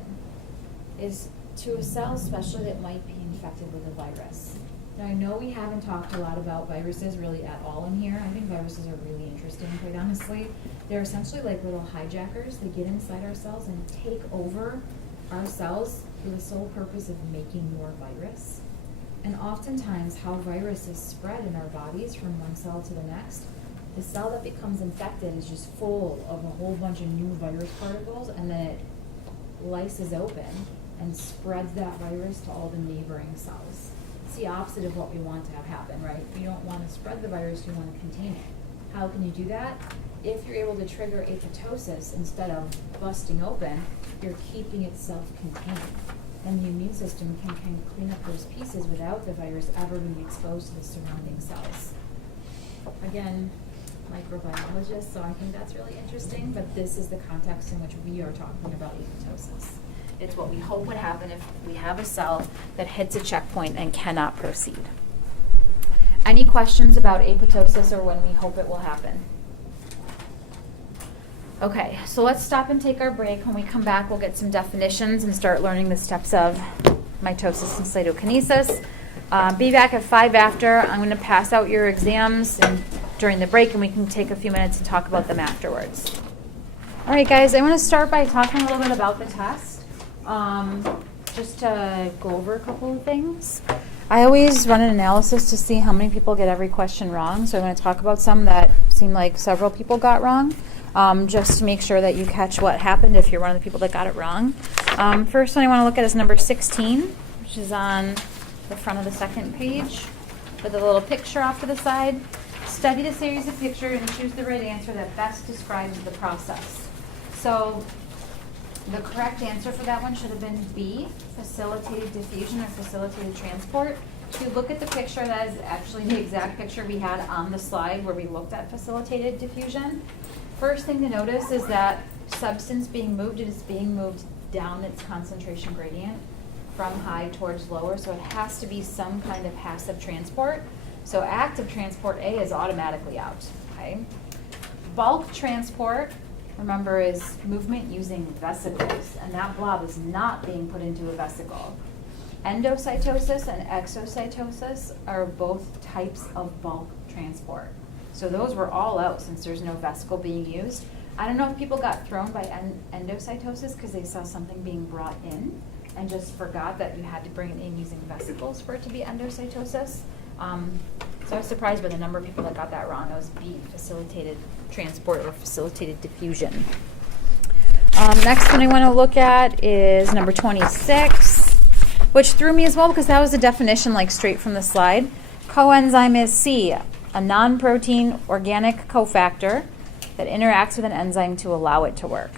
is to a cell especially that might be infected with a virus. Now, I know we haven't talked a lot about viruses really at all in here. I think viruses are really interesting, quite honestly. They're essentially like little hijackers. They get inside our cells and take over our cells for the sole purpose of making more virus. And oftentimes how viruses spread in our bodies from one cell to the next, the cell that becomes infected is just full of a whole bunch of new virus particles, and then it lyses open and spreads that virus to all the neighboring cells. It's the opposite of what we want to have happen, right? You don't want to spread the virus, you want to contain it. How can you do that? If you're able to trigger apoptosis instead of busting open, you're keeping it self-contained. And the immune system can kind of clean up those pieces without the virus ever being exposed to the surrounding cells. Again, microbiologist, so I think that's really interesting, but this is the context in which we are talking about apoptosis. It's what we hope would happen if we have a cell that hits a checkpoint and cannot proceed. Any questions about apoptosis or when we hope it will happen? Okay, so let's stop and take our break. When we come back, we'll get some definitions and start learning the steps of mitosis and cytokinesis. Be back at 5 after. I'm going to pass out your exams and during the break, and we can take a few minutes and talk about them afterwards. All right, guys, I want to start by talking a little bit about the test. Just to go over a couple of things. I always run an analysis to see how many people get every question wrong. So I'm going to talk about some that seem like several people got wrong, just to make sure that you catch what happened if you're one of the people that got it wrong. First one I want to look at is number 16, which is on the front of the second page with a little picture off to the side. Study the series of pictures and choose the right answer that best describes the process. So the correct answer for that one should have been B, facilitated diffusion or facilitated transport. If you look at the picture, that is actually the exact picture we had on the slide where we looked at facilitated diffusion. First thing to notice is that substance being moved is being moved down its concentration gradient from high towards lower, so it has to be some kind of passive transport. So active transport A is automatically out. Okay. Bulk transport, remember, is movement using vesicles, and that blob is not being put into a vesicle. Endocytosis and exocytosis are both types of bulk transport. So those were all out since there's no vesicle being used. I don't know if people got thrown by endocytosis because they saw something being brought in and just forgot that you had to bring it in using vesicles for it to be endocytosis. So I was surprised by the number of people that got that wrong. It was B, facilitated transport or facilitated diffusion. Next one I want to look at is number 26, which threw me as well because that was the definition like straight from the slide. Coenzyme is C, a non-protein organic cofactor that interacts with an enzyme to allow it to work.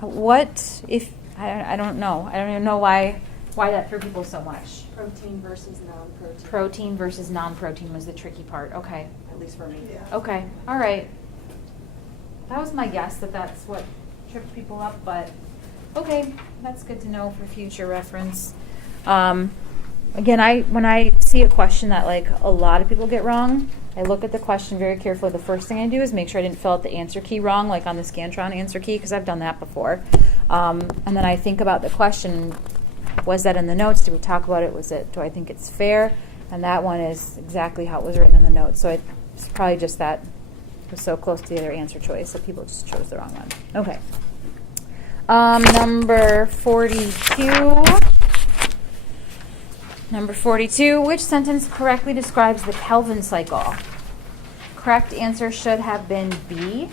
What if, I don't know. I don't even know why that threw people so much. Protein versus non-protein. Protein versus non-protein was the tricky part. Okay. At least for me. Okay. All right. That was my guess that that's what tripped people up, but okay, that's good to know for future reference. Again, when I see a question that like a lot of people get wrong, I look at the question very carefully. The first thing I do is make sure I didn't fill out the answer key wrong, like on the Scantron answer key, because I've done that before. And then I think about the question. Was that in the notes? Did we talk about it? Do I think it's fair? And that one is exactly how it was written in the notes. So it's probably just that it was so close to the other answer choice, so people just chose the wrong one. Okay. Number 42. Number 42, which sentence correctly describes the Calvin cycle? Correct answer should have been B.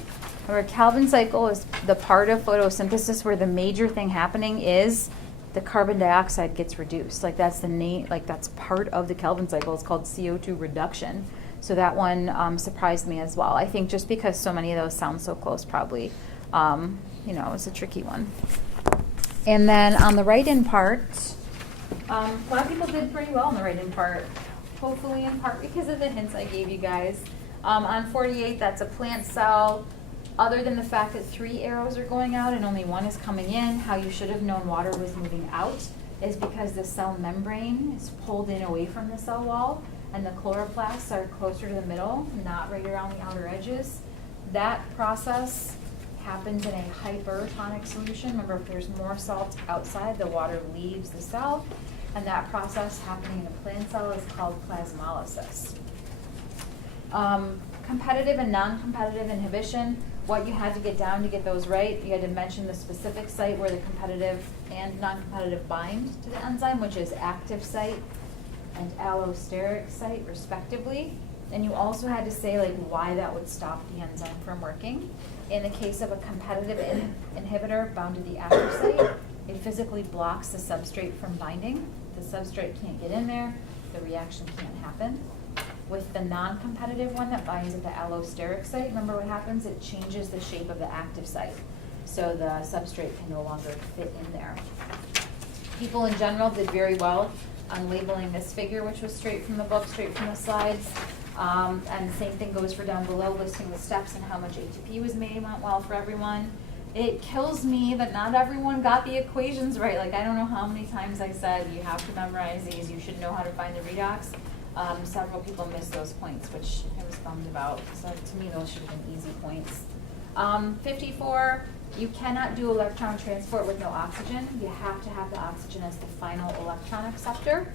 Remember, Calvin cycle is the part of photosynthesis where the major thing happening is the carbon dioxide gets reduced. Like that's the name. Like that's part of the Calvin cycle. It's called CO2 reduction. So that one surprised me as well. I think just because so many of those sound so close, probably, it's a tricky one. And then on the write-in part, a lot of people did pretty well on the write-in part. Hopefully, in part because of the hints I gave you guys. On 48, that's a plant cell. Other than the fact that 3 arrows are going out and only 1 is coming in, how you should have known water was moving out is because the cell membrane is pulled in away from the cell wall and the chloroplasts are closer to the middle, not right around the outer edges. That process happens in a hypertonic solution. Remember, if there's more salt outside, the water leaves the cell, and that process happening in a plant cell is called plasmolysis. Competitive and non-competitive inhibition, what you had to get down to get those right, you had to mention the specific site where the competitive and non-competitive bind to the enzyme, which is active site and allosteric site, respectively. And you also had to say like why that would stop the enzyme from working. In the case of a competitive inhibitor bound to the active site, it physically blocks the substrate from binding. The substrate can't get in there, the reaction can't happen. With the non-competitive one that binds at the allosteric site, remember what happens? It changes the shape of the active site. So the substrate can no longer fit in there. People in general did very well on labeling this figure, which was straight from the book, straight from the slides. And the same thing goes for down below, listing the steps and how much ATP was made went well for everyone. It kills me that not everyone got the equations right. Like, I don't know how many times I said, you have to memorize these, you should know how to find the redox. Several people missed those points, which I was bummed about. So to me, those should have been easy points. 54, you cannot do electron transport with no oxygen. You have to have the oxygen as the final electron acceptor.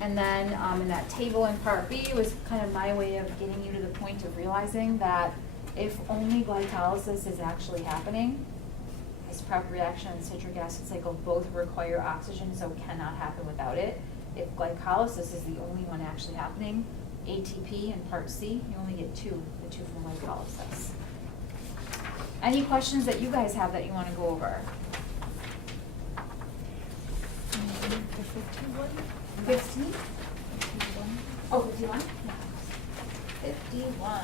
And then in that table in part B was kind of my way of getting you to the point of realizing that if only glycolysis is actually happening, this prep reaction and citric acid cycle both require oxygen, so it cannot happen without it. If glycolysis is the only one actually happening, ATP in part C, you only get 2, the 2 from glycolysis. Any questions that you guys have that you want to go over? 15? Oh, 51? 51.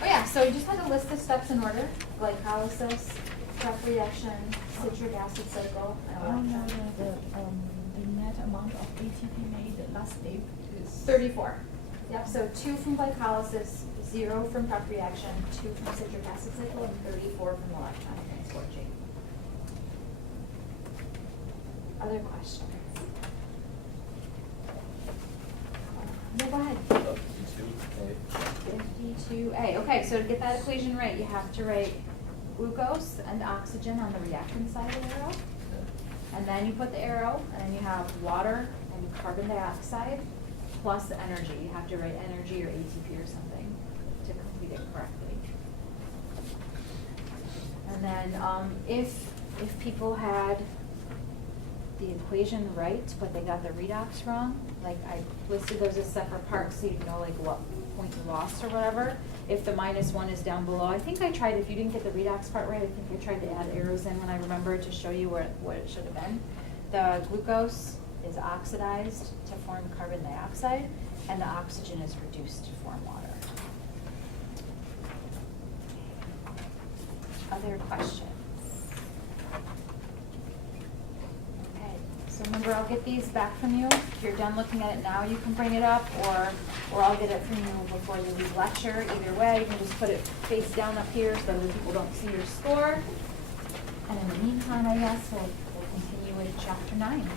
Oh yeah, so you just had to list the steps in order. Glycolysis, prep reaction, citric acid cycle, and electron. The net amount of ATP made the last step is 34. Yep, so 2 from glycolysis, 0 from prep reaction, 2 from citric acid cycle, and 34 from electron transport chain. Other questions? No, go ahead. 52A. Okay, so to get that equation right, you have to write glucose and oxygen on the reactant side of the arrow. And then you put the arrow, and then you have water and carbon dioxide plus the energy. You have to write energy or ATP or something to complete it correctly. And then if people had the equation right, but they got the redox wrong. Like I listed those as separate parts so you know like what point you lost or whatever. If the -1 is down below, I think I tried, if you didn't get the redox part right, I think I tried to add arrows in when I remembered to show you what it should have been. The glucose is oxidized to form carbon dioxide, and the oxygen is reduced to form water. Other questions? Okay, so remember, I'll get these back from you. If you're done looking at it now, you can bring it up, or I'll get it from you before you leave lecture. Either way, you can just put it face down up here so that people don't see your score. And in the meantime, I guess we'll continue with chapter 9.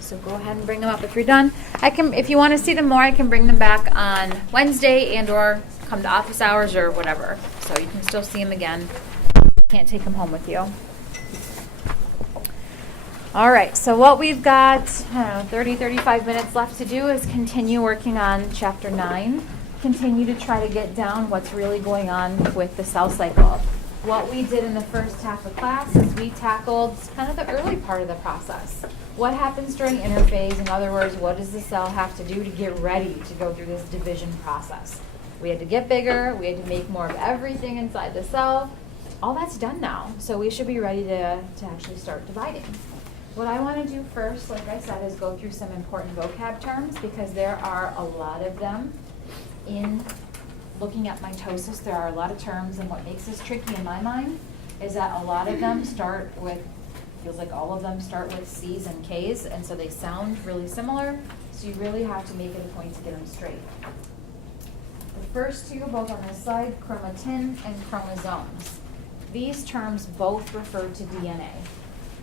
So go ahead and bring them up if you're done. If you want to see them more, I can bring them back on Wednesday and/or come to office hours or whatever. So you can still see them again. You can't take them home with you. All right, so what we've got, 30, 35 minutes left to do is continue working on chapter 9. Continue to try to get down what's really going on with the cell cycle. What we did in the first half of class is we tackled kind of the early part of the process. What happens during interphase? In other words, what does the cell have to do to get ready to go through this division process? We had to get bigger, we had to make more of everything inside the cell. All that's done now, so we should be ready to actually start dividing. What I want to do first, like I said, is go through some important vocab terms because there are a lot of them in looking at mitosis. There are a lot of terms, and what makes this tricky in my mind is that a lot of them start with, feels like all of them start with C's and K's, and so they sound really similar, so you really have to make it a point to get them straight. The first two, both on this side, chromatin and chromosomes. These terms both refer to DNA.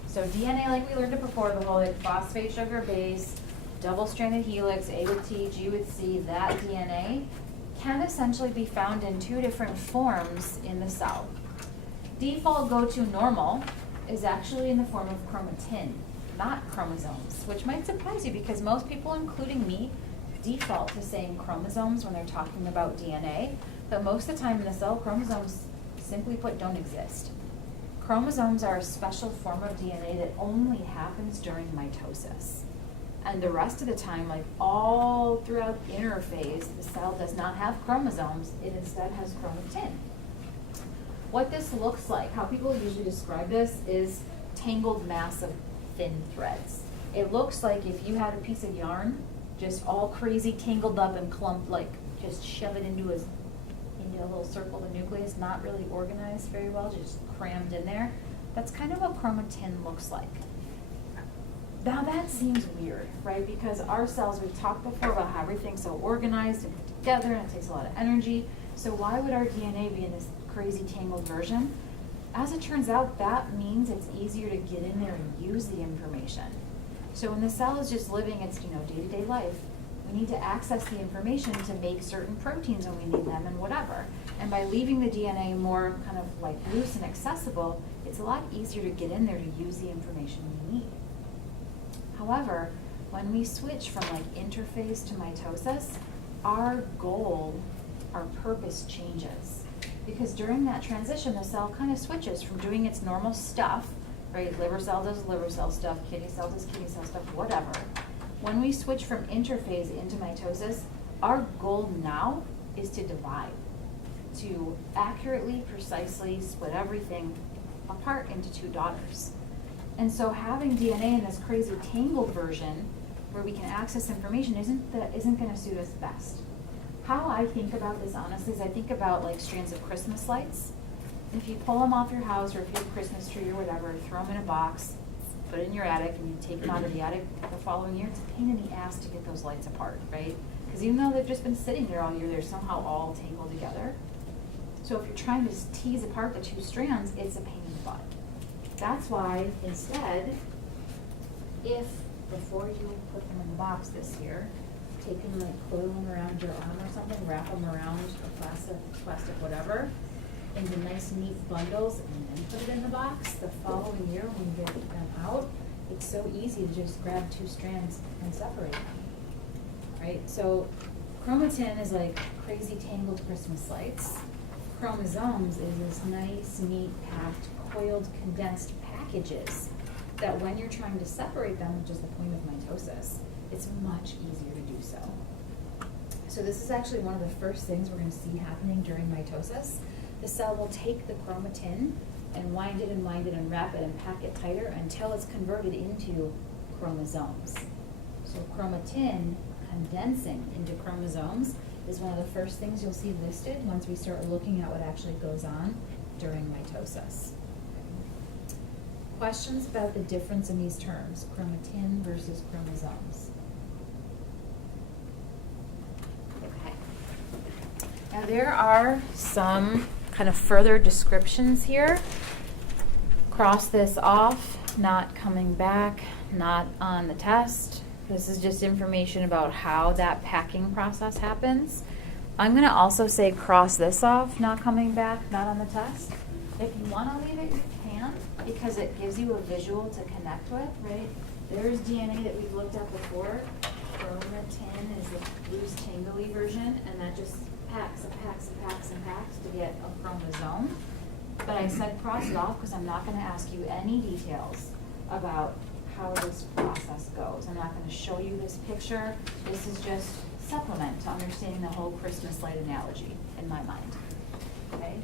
So DNA, like we learned it before, the whole like phosphate sugar base, double-stranded helix, A with T, G with C, that DNA can essentially be found in two different forms in the cell. Default go-to normal is actually in the form of chromatin, not chromosomes, which might surprise you because most people, including me, default to saying chromosomes when they're talking about DNA, but most of the time in the cell, chromosomes, simply put, don't exist. Chromosomes are a special form of DNA that only happens during mitosis. And the rest of the time, like all throughout interphase, the cell does not have chromosomes, it instead has chromatin. What this looks like, how people usually describe this, is tangled mass of thin threads. It looks like if you had a piece of yarn, just all crazy tangled up and clumped, like just shove it into a little circle, the nucleus, not really organized very well, just crammed in there. That's kind of what chromatin looks like. Now that seems weird, right? Because our cells, we've talked before about how everything's so organized and put together and it takes a lot of energy. So why would our DNA be in this crazy tangled version? As it turns out, that means it's easier to get in there and use the information. So when the cell is just living its day-to-day life, we need to access the information to make certain proteins when we need them and whatever. And by leaving the DNA more kind of like loose and accessible, it's a lot easier to get in there to use the information we need. However, when we switch from like interphase to mitosis, our goal, our purpose changes. Because during that transition, the cell kind of switches from doing its normal stuff, right? Liver cell does liver cell stuff, kidney cell does kidney cell stuff, whatever. When we switch from interphase into mitosis, our goal now is to divide, to accurately, precisely split everything apart into two daughters. And so having DNA in this crazy tangled version where we can access information isn't going to suit us best. How I think about this, honestly, is I think about like strands of Christmas lights. If you pull them off your house, or if you have a Christmas tree or whatever, throw them in a box, put it in your attic, and you take them out of the attic the following year, it's a pain in the ass to get those lights apart, right? Because even though they've just been sitting there all year, they're somehow all tangled together. So if you're trying to tease apart the two strands, it's a pain in the butt. That's why, instead, if before you put them in the box this year, take them, like coil them around your arm or something, wrap them around a plastic whatever, into nice neat bundles, and then put it in the box, the following year when you get them out, it's so easy to just grab two strands and separate them, right? So chromatin is like crazy tangled Christmas lights. Chromosomes is this nice, neat, packed, coiled, condensed packages that when you're trying to separate them, which is the point of mitosis, it's much easier to do so. So this is actually one of the first things we're going to see happening during mitosis. The cell will take the chromatin and wind it and wrap it and pack it tighter until it's converted into chromosomes. So chromatin condensing into chromosomes is one of the first things you'll see listed once we start looking at what actually goes on during mitosis. Questions about the difference in these terms, chromatin versus chromosomes? Okay. Now there are some kind of further descriptions here. Cross this off, not coming back, not on the test. This is just information about how that packing process happens. I'm going to also say cross this off, not coming back, not on the test. If you want to leave it, you can, because it gives you a visual to connect with, right? There's DNA that we've looked at before. Chromatin is the loose, tangly version, and that just packs and packs and packs and packs to get a chromosome. But I said cross it off because I'm not going to ask you any details about how this process goes. I'm not going to show you this picture. This is just supplement to understanding the whole Christmas light analogy in my mind. Okay?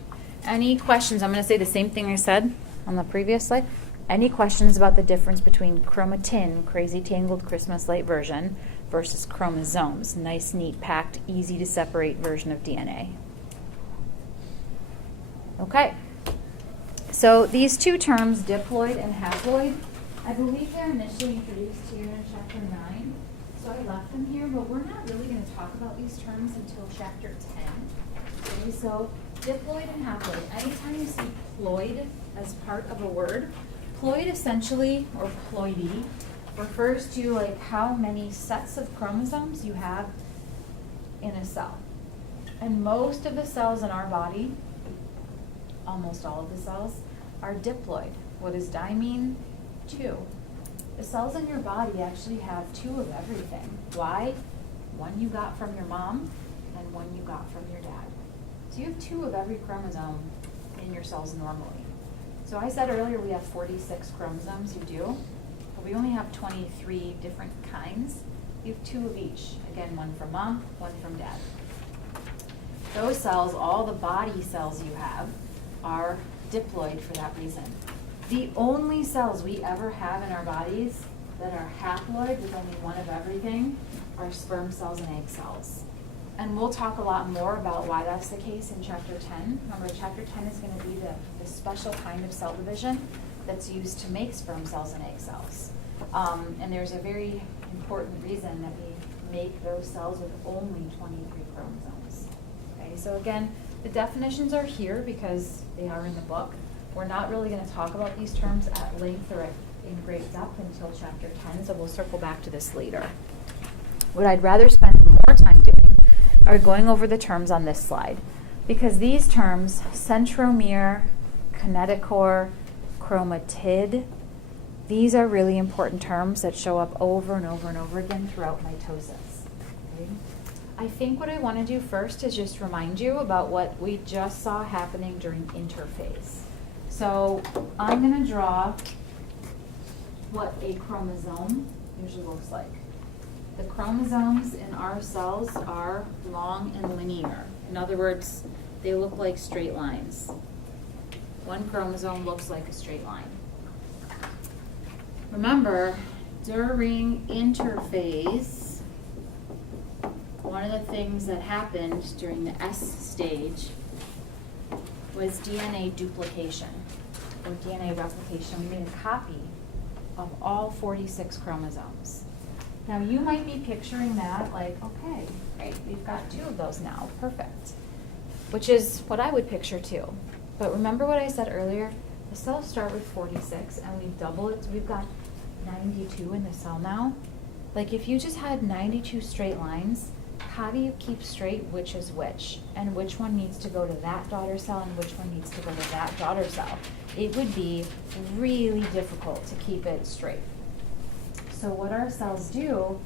Any questions? I'm going to say the same thing I said on the previous slide. Any questions about the difference between chromatin, crazy tangled Christmas light version, versus chromosomes, nice, neat, packed, easy to separate version of DNA? Okay. So these two terms, diploid and haploid, I believe they're initially introduced here in chapter 9. So I left them here, but we're not really going to talk about these terms until chapter 10. Okay, so diploid and haploid. Anytime you see ploid as part of a word, ploid essentially, or ploidy, refers to like how many sets of chromosomes you have in a cell. And most of the cells in our body, almost all of the cells, are diploid. What does di mean? 2. The cells in your body actually have 2 of everything. Why? One you got from your mom and one you got from your dad. So you have 2 of every chromosome in your cells normally. So I said earlier we have 46 chromosomes, you do, but we only have 23 different kinds. You have 2 of each. Again, one from mom, one from dad. Those cells, all the body cells you have, are diploid for that reason. The only cells we ever have in our bodies that are haploid with only one of everything are sperm cells and egg cells. And we'll talk a lot more about why that's the case in chapter 10. Remember, chapter 10 is going to be the special kind of cell division that's used to make sperm cells and egg cells. And there's a very important reason that we make those cells with only 23 chromosomes. Okay, so again, the definitions are here because they are in the book. We're not really going to talk about these terms at length or in great depth until chapter 10, so we'll circle back to this later. What I'd rather spend more time doing are going over the terms on this slide, because these terms, centromere, kinetochore, chromatid, these are really important terms that show up over and over and over again throughout mitosis. Okay? I think what I want to do first is just remind you about what we just saw happening during interphase. So I'm going to draw what a chromosome usually looks like. The chromosomes in our cells are long and linear. In other words, they look like straight lines. One chromosome looks like a straight line. Remember, during interphase, one of the things that happened during the S stage was DNA duplication, or DNA replication. We made a copy of all 46 chromosomes. Now you might be picturing that like, okay, great, we've got 2 of those now, perfect. Which is what I would picture too. But remember what I said earlier? The cells start with 46 and we double it, so we've got 92 in the cell now. Like if you just had 92 straight lines, how do you keep straight which is which? And which one needs to go to that daughter cell and which one needs to go to that daughter cell? It would be really difficult to keep it straight. So what our cells do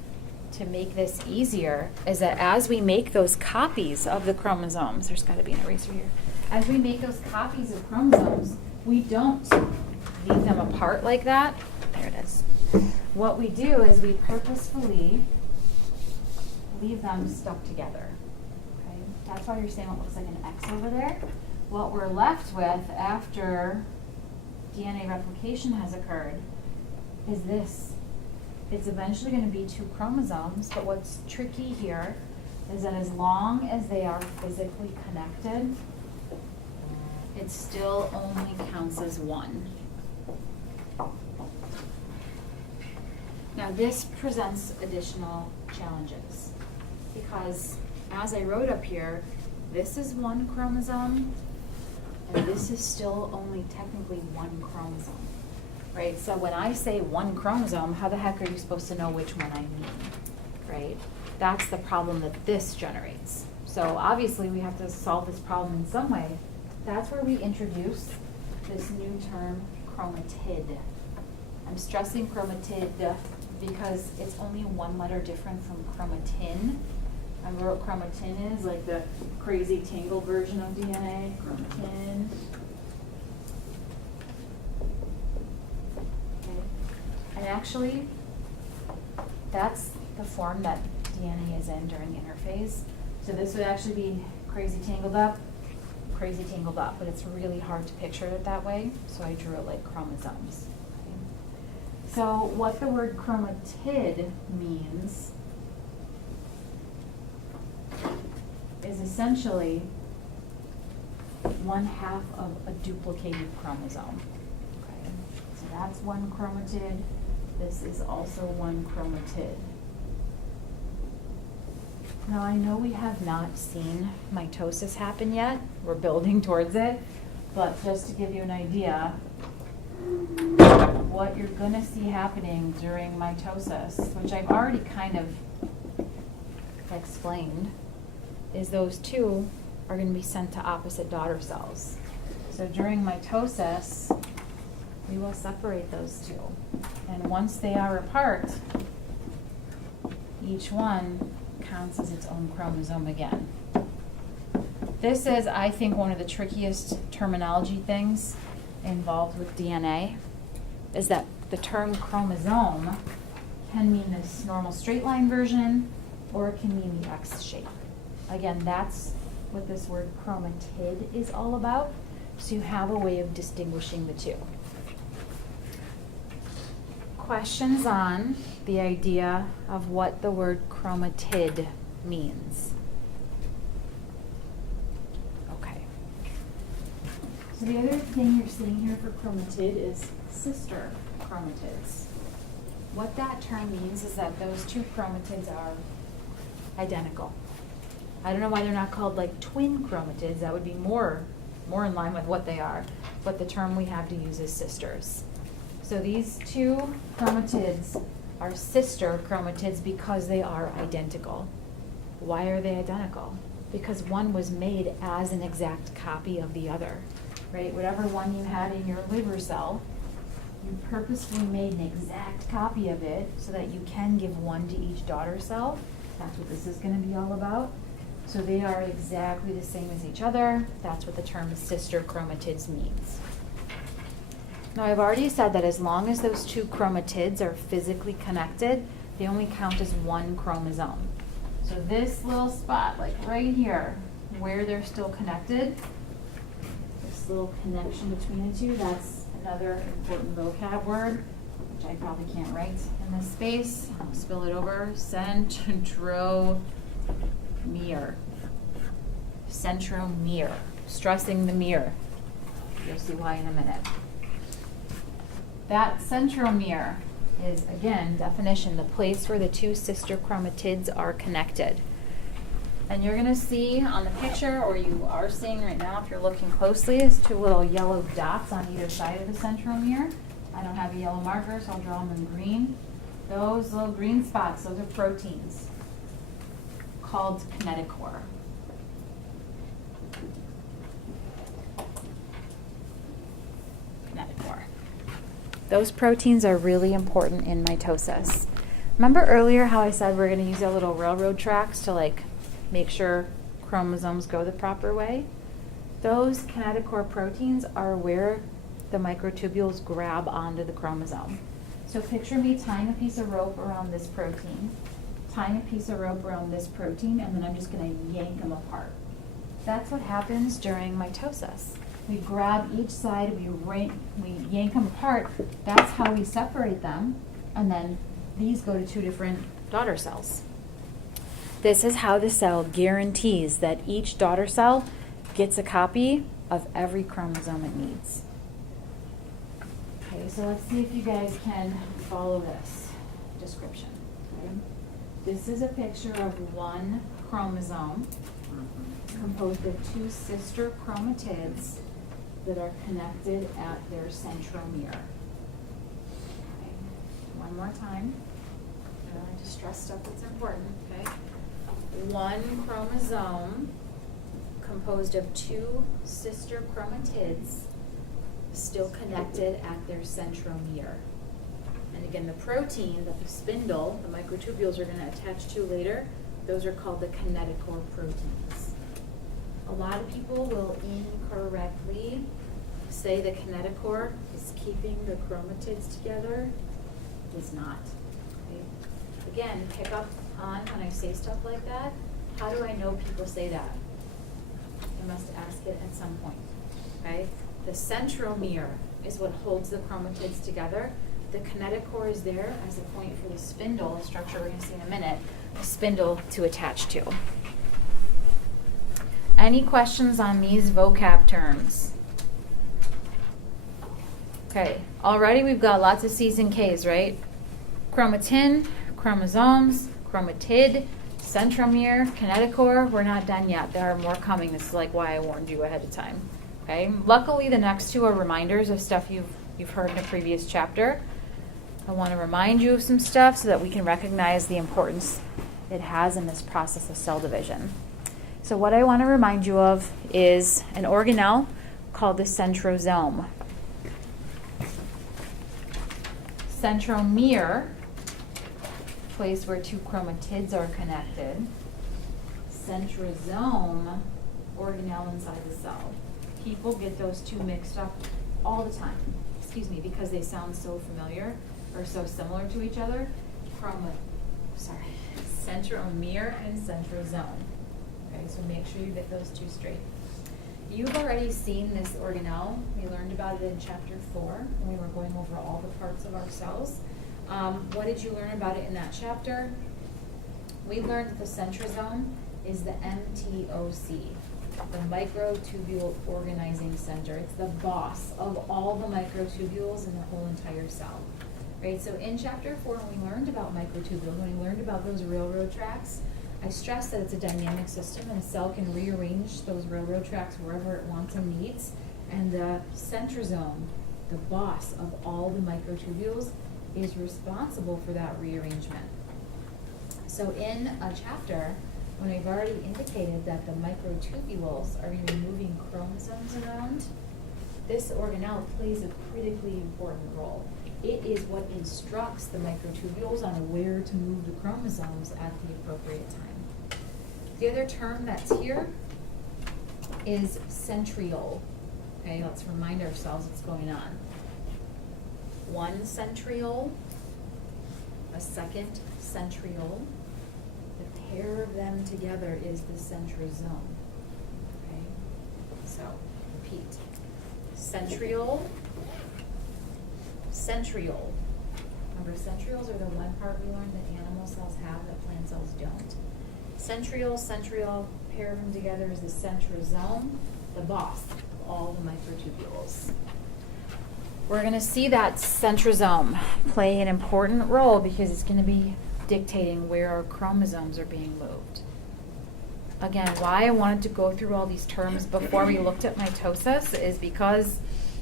to make this easier is that as we make those copies of the chromosomes, there's got to be an eraser here. As we make those copies of chromosomes, we don't leave them apart like that. There is. What we do is we purposefully leave them stuck together. Okay? That's why you're seeing what looks like an X over there. What we're left with after DNA replication has occurred is this. It's eventually going to be 2 chromosomes, but what's tricky here is that as long as they are physically connected, it still only counts as 1. Now this presents additional challenges because as I wrote up here, this is 1 chromosome and this is still only technically 1 chromosome. Right, so when I say 1 chromosome, how the heck are you supposed to know which one I mean, right? That's the problem that this generates. So obviously we have to solve this problem in some way. That's where we introduce this new term, chromatid. I'm stressing chromatid because it's only 1 letter different from chromatin. Remember what chromatin is? Like the crazy tangled version of DNA, chromatin. And actually, that's the form that DNA is in during interphase. So this would actually be crazy tangled up, but it's really hard to picture it that way, so I drew it like chromosomes. Okay. So what the word chromatid means is essentially 1/2 of a duplicated chromosome. Okay. So that's 1 chromatid. This is also 1 chromatid. Now I know we have not seen mitosis happen yet. We're building towards it. But just to give you an idea, what you're going to see happening during mitosis, which I've already kind of explained, is those 2 are going to be sent to opposite daughter cells. So during mitosis, we will separate those 2. And once they are apart, each one counts as its own chromosome again. This is, I think, one of the trickiest terminology things involved with DNA, is that the term chromosome can mean this normal straight line version, or it can mean the X shape. Again, that's what this word chromatid is all about, so you have a way of distinguishing the 2. Questions on the idea of what the word chromatid means? Okay. So the other thing you're seeing here for chromatid is sister chromatids. What that term means is that those 2 chromatids are identical. I don't know why they're not called like twin chromatids. That would be more in line with what they are. But the term we have to use is sisters. So these 2 chromatids are sister chromatids because they are identical. Why are they identical? Because one was made as an exact copy of the other, right? Whatever one you had in your liver cell, you purposefully made an exact copy of it so that you can give 1 to each daughter cell. That's what this is going to be all about. So they are exactly the same as each other. That's what the term sister chromatids means. Now I've already said that as long as those 2 chromatids are physically connected, they only count as 1 chromosome. So this little spot, like right here, where they're still connected, this little connection between the 2, that's another important vocab word, which I probably can't write in this space. I'll spill it over. Centromere. Centromere. Stressing the mere. You'll see why in a minute. That centromere is, again, definition, the place where the 2 sister chromatids are connected. And you're going to see on the picture, or you are seeing right now if you're looking closely, is 2 little yellow dots on either side of the centromere. I don't have a yellow marker, so I'll draw them in green. Those little green spots, those are proteins called kinetochore. Kinetochore. Those proteins are really important in mitosis. Remember earlier how I said we're going to use our little railroad tracks to like make sure chromosomes go the proper way? Those kinetochore proteins are where the microtubules grab onto the chromosome. So picture me tying a piece of rope around this protein, tying a piece of rope around this protein, and then I'm just gonna yank them apart. That's what happens during mitosis. We grab each side, we yank them apart. That's how we separate them, and then these go to two different daughter cells. This is how the cell guarantees that each daughter cell gets a copy of every chromosome it needs. Okay, so let's see if you guys can follow this description. Okay? This is a picture of one chromosome composed of two sister chromatids that are connected at their centromere. Okay. One more time. I just stress stuff that's important, okay? One chromosome composed of two sister chromatids still connected at their centromere. And again, the protein that the spindle, the microtubules, are going to attach to later, those are called the kinetochore proteins. A lot of people will incorrectly say the kinetochore is keeping the chromatids together. It is not. Okay? Again, pick up on when I say stuff like that. How do I know people say that? I must ask it at some point. Okay? The centromere is what holds the chromatids together. The kinetochore is there as a point for the spindle, a structure we're going to see in a minute, the spindle to attach to. Any questions on these vocab terms? Okay, already we've got lots of C's and K's, right? Chromatin, chromosomes, chromatid, centromere, kinetochore. We're not done yet. There are more coming. This is like why I warned you ahead of time. Okay. Luckily, the next two are reminders of stuff you've heard in a previous chapter. I want to remind you of some stuff so that we can recognize the importance it has in this process of cell division. So what I want to remind you of is an organelle called the centrosome. Centromere, place where two chromatids are connected. Centrosome, organelle inside the cell. People get those two mixed up all the time, because they sound so familiar or so similar to each other. Centromere and centrosome. Okay, so make sure you get those two straight. You've already seen this organelle. We learned about it in chapter 4 when we were going over all the parts of our cells. What did you learn about it in that chapter? We learned that the centrosome is the MTOC, the microtubule organizing center. It's the boss of all the microtubules in the whole entire cell. Right? So in chapter 4, when we learned about microtubules, when we learned about those railroad tracks, I stressed that it's a dynamic system and a cell can rearrange those railroad tracks wherever it wants and needs. And the centrosome, the boss of all the microtubules, is responsible for that rearrangement. So in a chapter, when we've already indicated that the microtubules are going to be moving chromosomes around, this organelle plays a critically important role. It is what instructs the microtubules on where to move the chromosomes at the appropriate time. The other term that's here is centriole. Okay, let's remind ourselves what's going on. One centriole, a second centriole. The pair of them together is the centrosome. Okay, so repeat. Centriole, centriole. Remember, centrioles are the one part we learned that animal cells have that plant cells don't. Centriole, pair of them together is the centrosome, the boss of all the microtubules. We're going to see that centrosome play an important role because it's going to be dictating where our chromosomes are being moved. Again, why I wanted to go through all these terms before we looked at mitosis is because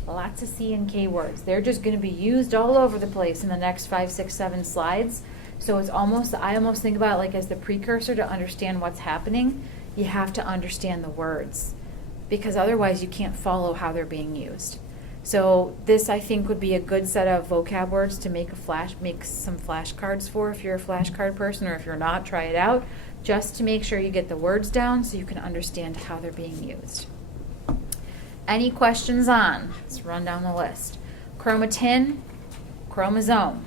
lots of C and K words. They're just going to be used all over the place in the next 5, 6, 7 slides. So it's I almost think about it like as the precursor to understand what's happening. You have to understand the words because otherwise you can't follow how they're being used. So this, I think, would be a good set of vocab words to make some flashcards for if you're a flashcard person, or if you're not, try it out, just to make sure you get the words down so you can understand how they're being used. Any questions on? Let's run down the list. Chromatin, chromosome.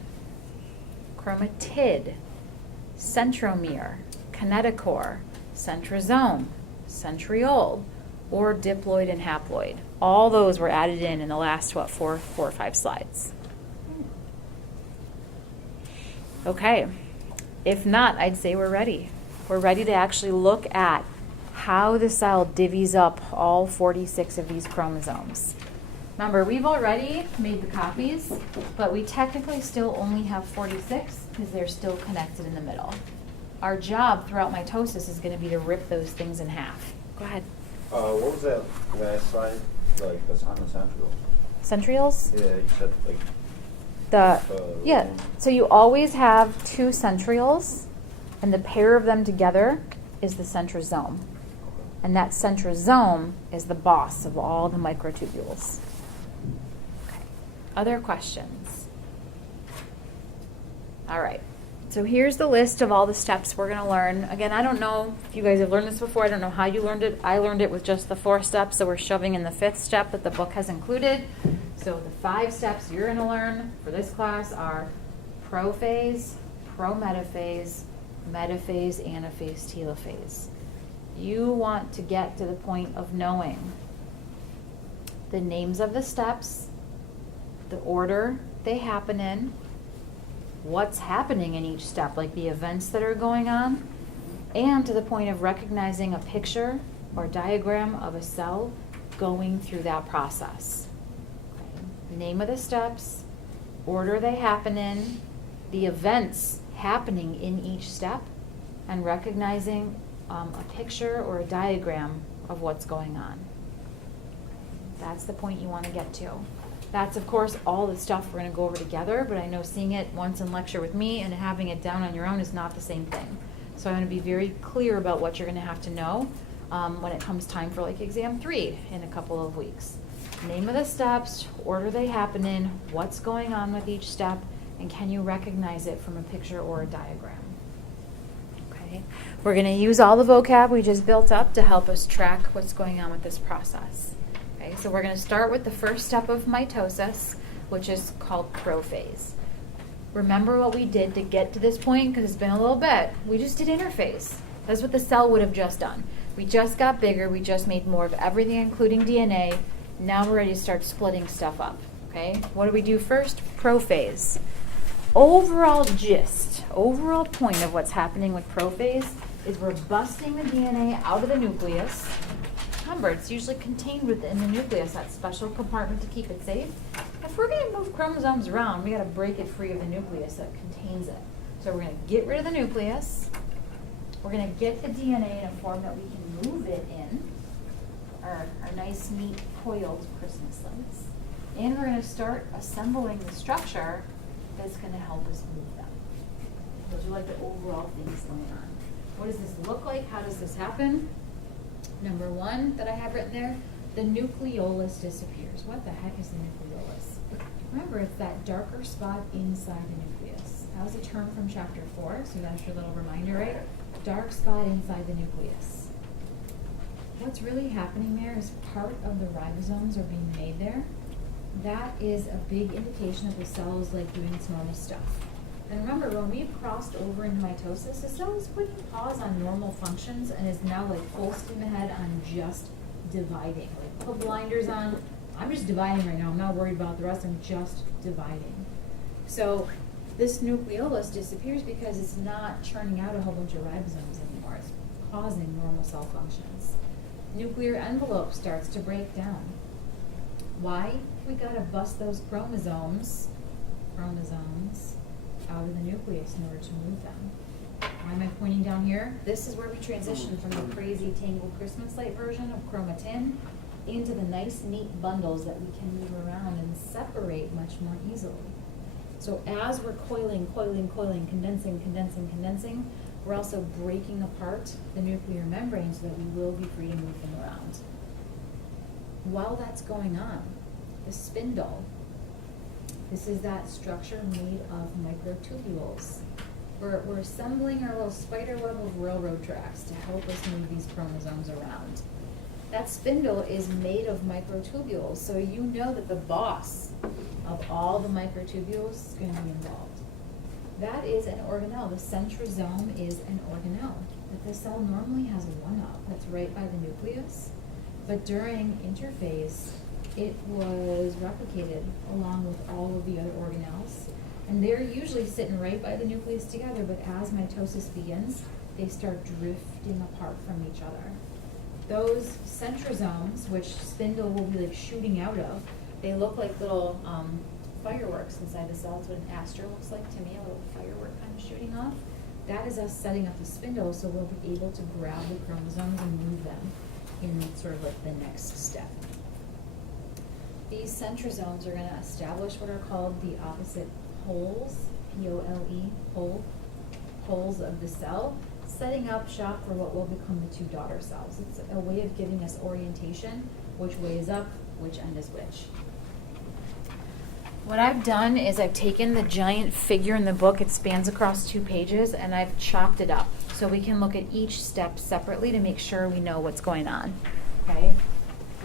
chromatid, centromere, kinetochore, centrosome, centriole, or diploid and haploid. All those were added in the last, four or five slides. Okay. If not, I'd say we're ready. We're ready to actually look at how the cell divvies up all 46 of these chromosomes. Remember, we've already made the copies, but we technically still only have 46 because they're still connected in the middle. Our job throughout mitosis is going to be to rip those things in half. Go ahead. What was that last slide? Like, that's on the central. Centrioles? Yeah, you said, like, Yeah, so you always have two centrioles, and the pair of them together is the centrosome. And that centrosome is the boss of all the microtubules. Okay. Other questions? All right. So here's the list of all the steps we're going to learn. Again, I don't know if you guys have learned this before. I don't know how you learned it. I learned it with just the 4 steps, so we're shoving in the 5th step that the book has included. So the 5 steps you're going to learn for this class are prophase, prometaphase, metaphase, anaphase, telophase. You want to get to the point of knowing the names of the steps, the order they happen in, what's happening in each step, like the events that are going on, and to the point of recognizing a picture or diagram of a cell going through that process. Okay. Name of the steps, order they happen in, the events happening in each step, and recognizing a picture or a diagram of what's going on. That's the point you want to get to. That's, of course, all the stuff we're going to go over together, but I know seeing it once in lecture with me and having it down on your own is not the same thing. So I'm going to be very clear about what you're going to have to know when it comes time for like exam 3 in a couple of weeks. Name of the steps, order they happen in, what's going on with each step, and can you recognize it from a picture or a diagram? Okay. We're going to use all the vocab we just built up to help us track what's going on with this process. Okay, so we're going to start with the first step of mitosis, which is called prophase. Remember what we did to get to this point, because it's been a little bit. We just did interphase. That's what the cell would have just done. We just got bigger. We just made more of everything, including DNA. Now we're ready to start splitting stuff up. Okay, what do we do first? Prophase. Overall gist, overall point of what's happening with prophase is we're busting the DNA out of the nucleus. Remember, it's usually contained within the nucleus, that special compartment to keep it safe. If we're going to move chromosomes around, we got to break it free of the nucleus that contains it. So we're going to get rid of the nucleus. We're going to get the DNA in a form that we can move it in, our nice, neat, coiled Christmas lights. And we're going to start assembling the structure that's going to help us move them. Those are like the overall things going on. What does this look like? How does this happen? Number 1 that I have written there, the nucleolus disappears. What the heck is the nucleolus? Remember, it's that darker spot inside the nucleus. That was a term from chapter 4, so that's your little reminder, right? Dark spot inside the nucleus. What's really happening there is part of the ribosomes are being made there. That is a big indication that the cell is like doing its normal stuff. And remember, when we've crossed over into mitosis, the cell is putting pause on normal functions and is now like full steam ahead on just dividing. Like put blinders on. I'm just dividing right now. I'm not worried about the rest. I'm just dividing. So this nucleolus disappears because it's not churning out a whole bunch of ribosomes anymore. It's causing normal cell functions. Nuclear envelope starts to break down. Why? We got to bust those chromosomes out of the nucleus in order to move them. Why am I pointing down here? This is where we transition from the crazy tangled Christmas light version of chromatin into the nice, neat bundles that we can move around and separate much more easily. So as we're coiling, condensing, we're also breaking apart the nuclear membrane so that we will be free to move them around. While that's going on, the spindle, this is that structure made of microtubules. We're assembling our little spider web of railroad tracks to help us move these chromosomes around. That spindle is made of microtubules, so you know that the boss of all the microtubules is going to be involved. That is an organelle. The centrosome is an organelle. But the cell normally has one up that's right by the nucleus, but during interphase, it was replicated along with all of the other organelles. And they're usually sitting right by the nucleus together, but as mitosis begins, they start drifting apart from each other. Those centrosomes, which spindle will be like shooting out of, they look like little fireworks inside the cell. That's what an aster looks like to me, a little firework kind of shooting off. That is us setting up the spindle so we'll be able to grab the chromosomes and move them in sort of like the next step. These centrosomes are going to establish what are called the opposite poles, P-O-L-E, poles of the cell, setting up shop for what will become the two daughter cells. It's a way of giving us orientation, which way is up, which end is which. What I've done is I've taken the giant figure in the book, it spans across 2 pages, and I've chopped it up so we can look at each step separately to make sure we know what's going on. Okay?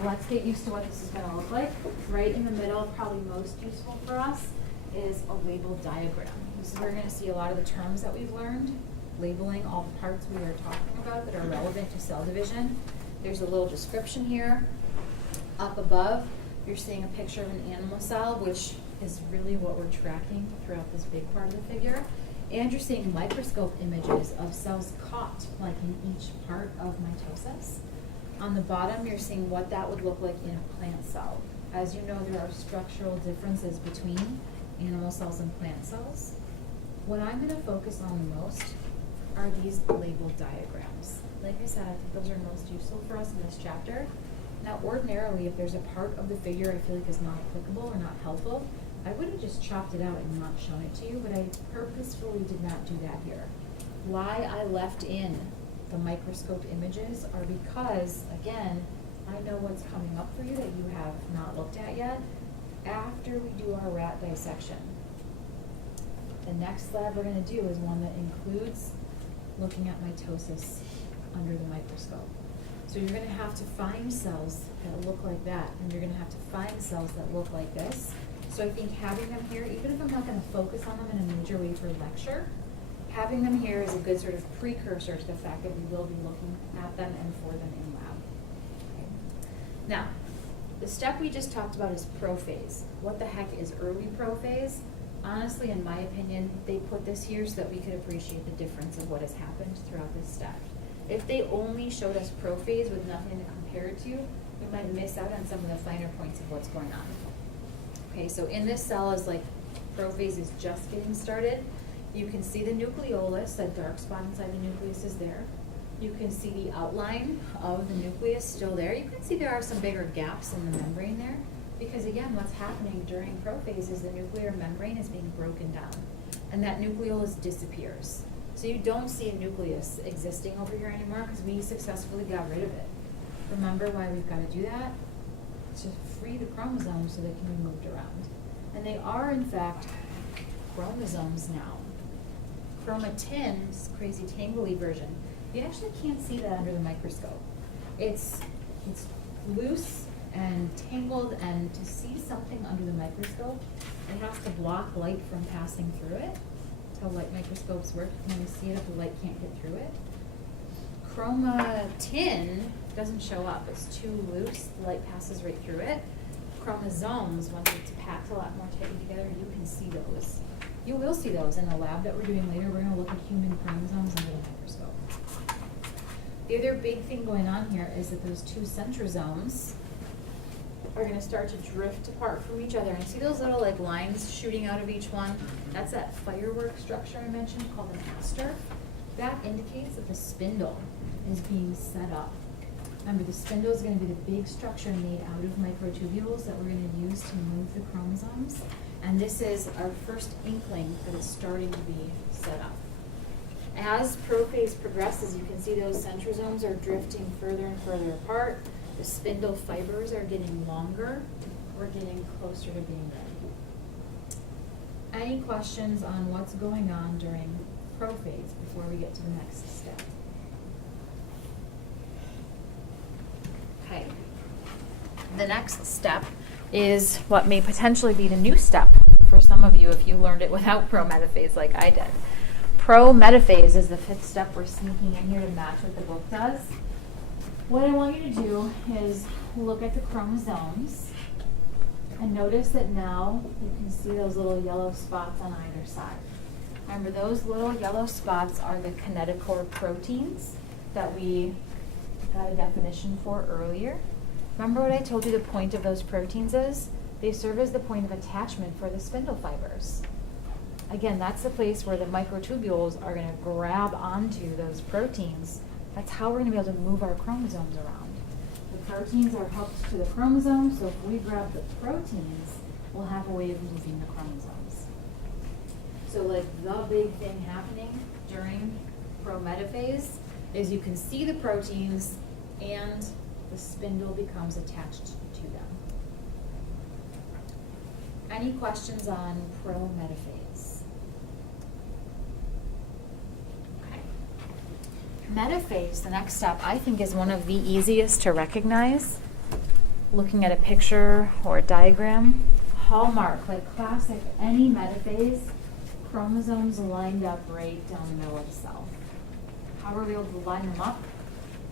Let's get used to what this is going to look like. Right in the middle, probably most useful for us, is a label diagram. This is where we're going to see a lot of the terms that we've learned, labeling all the parts we are talking about that are relevant to cell division. There's a little description here. Up above, you're seeing a picture of an animal cell, which is really what we're tracking throughout this big part of the figure. And you're seeing microscope images of cells caught, like in each part of mitosis. On the bottom, you're seeing what that would look like in a plant cell. As you know, there are structural differences between animal cells and plant cells. What I'm going to focus on the most are these label diagrams. Like I said, I think those are most useful for us in this chapter. Now, ordinarily, if there's a part of the figure I feel like is not applicable or not helpful, I would have just chopped it out and not shown it to you, but I purposefully did not do that here. Why I left in the microscope images are because, again, I know what's coming up for you that you have not looked at yet after we do our rat dissection. The next lab we're going to do is one that includes looking at mitosis under the microscope. So you're going to have to find cells that look like that, and you're going to have to find cells that look like this. So I think having them here, even if I'm not going to focus on them in a major way for lecture, having them here is a good sort of precursor to the fact that we will be looking at them and for them in lab. Okay. Now, the step we just talked about is prophase. What the heck is early prophase? Honestly, in my opinion, they put this here so that we could appreciate the difference of what has happened throughout this step. If they only showed us prophase with nothing to compare it to, we might miss out on some of the finer points of what's going on. Okay, so in this cell is like prophase is just getting started. You can see the nucleolus, that dark spot inside the nucleus is there. You can see the outline of the nucleus still there. You can see there are some bigger gaps in the membrane there because again, what's happening during prophase is the nuclear membrane is being broken down and that nucleolus disappears. So you don't see a nucleus existing over here anymore because we successfully got rid of it. Remember why we've got to do that? To free the chromosomes so they can be moved around. And they are, in fact, chromosomes now. Chromatin, this crazy tangly version, you actually can't see that under the microscope. It's loose and tangled, and to see something under the microscope, it has to block light from passing through it. That's how light microscopes work. You can only see it if the light can't get through it. Chromatin doesn't show up. It's too loose. The light passes right through it. Chromosomes, once it's packed a lot more tightly together, you can see those. You will see those in the lab that we're doing later. We're going to look at human chromosomes under the microscope. The other big thing going on here is that those two centrosomes are going to start to drift apart from each other. And see those little like lines shooting out of each one? That's that firework structure I mentioned called an aster. That indicates that the spindle is being set up. Remember, the spindle is going to be the big structure made out of microtubules that we're going to use to move the chromosomes. And this is our first inkling that it's starting to be set up. As prophase progresses, you can see those centrosomes are drifting further and further apart. The spindle fibers are getting longer. We're getting closer to being ready. Any questions on what's going on during prophase before we get to the next step? Okay. The next step is what may potentially be the new step for for some of you if you learned it without prometaphase like I did. Prometaphase is the 5th step we're sneaking in here to match what the book does. What I want you to do is look at the chromosomes and notice that now you can see those little yellow spots on either side. Remember, those little yellow spots are the kinetochore proteins that we got a definition for earlier. Remember what I told you the point of those proteins is? They serve as the point of attachment for the spindle fibers. Again, that's the place where the microtubules are going to grab onto those proteins. That's how we're going to be able to move our chromosomes around. The proteins are hooked to the chromosomes, so if we grab the proteins, we'll have a way of moving the chromosomes. So like the big thing happening during prometaphase is you can see the proteins and the spindle becomes attached to them. Any questions on prometaphase? Okay. Metaphase, the next step, I think is one of the easiest to recognize. Looking at a picture or a diagram, hallmark, like classic, any metaphase, chromosomes lined up right down the middle of the cell. How are we able to line them up?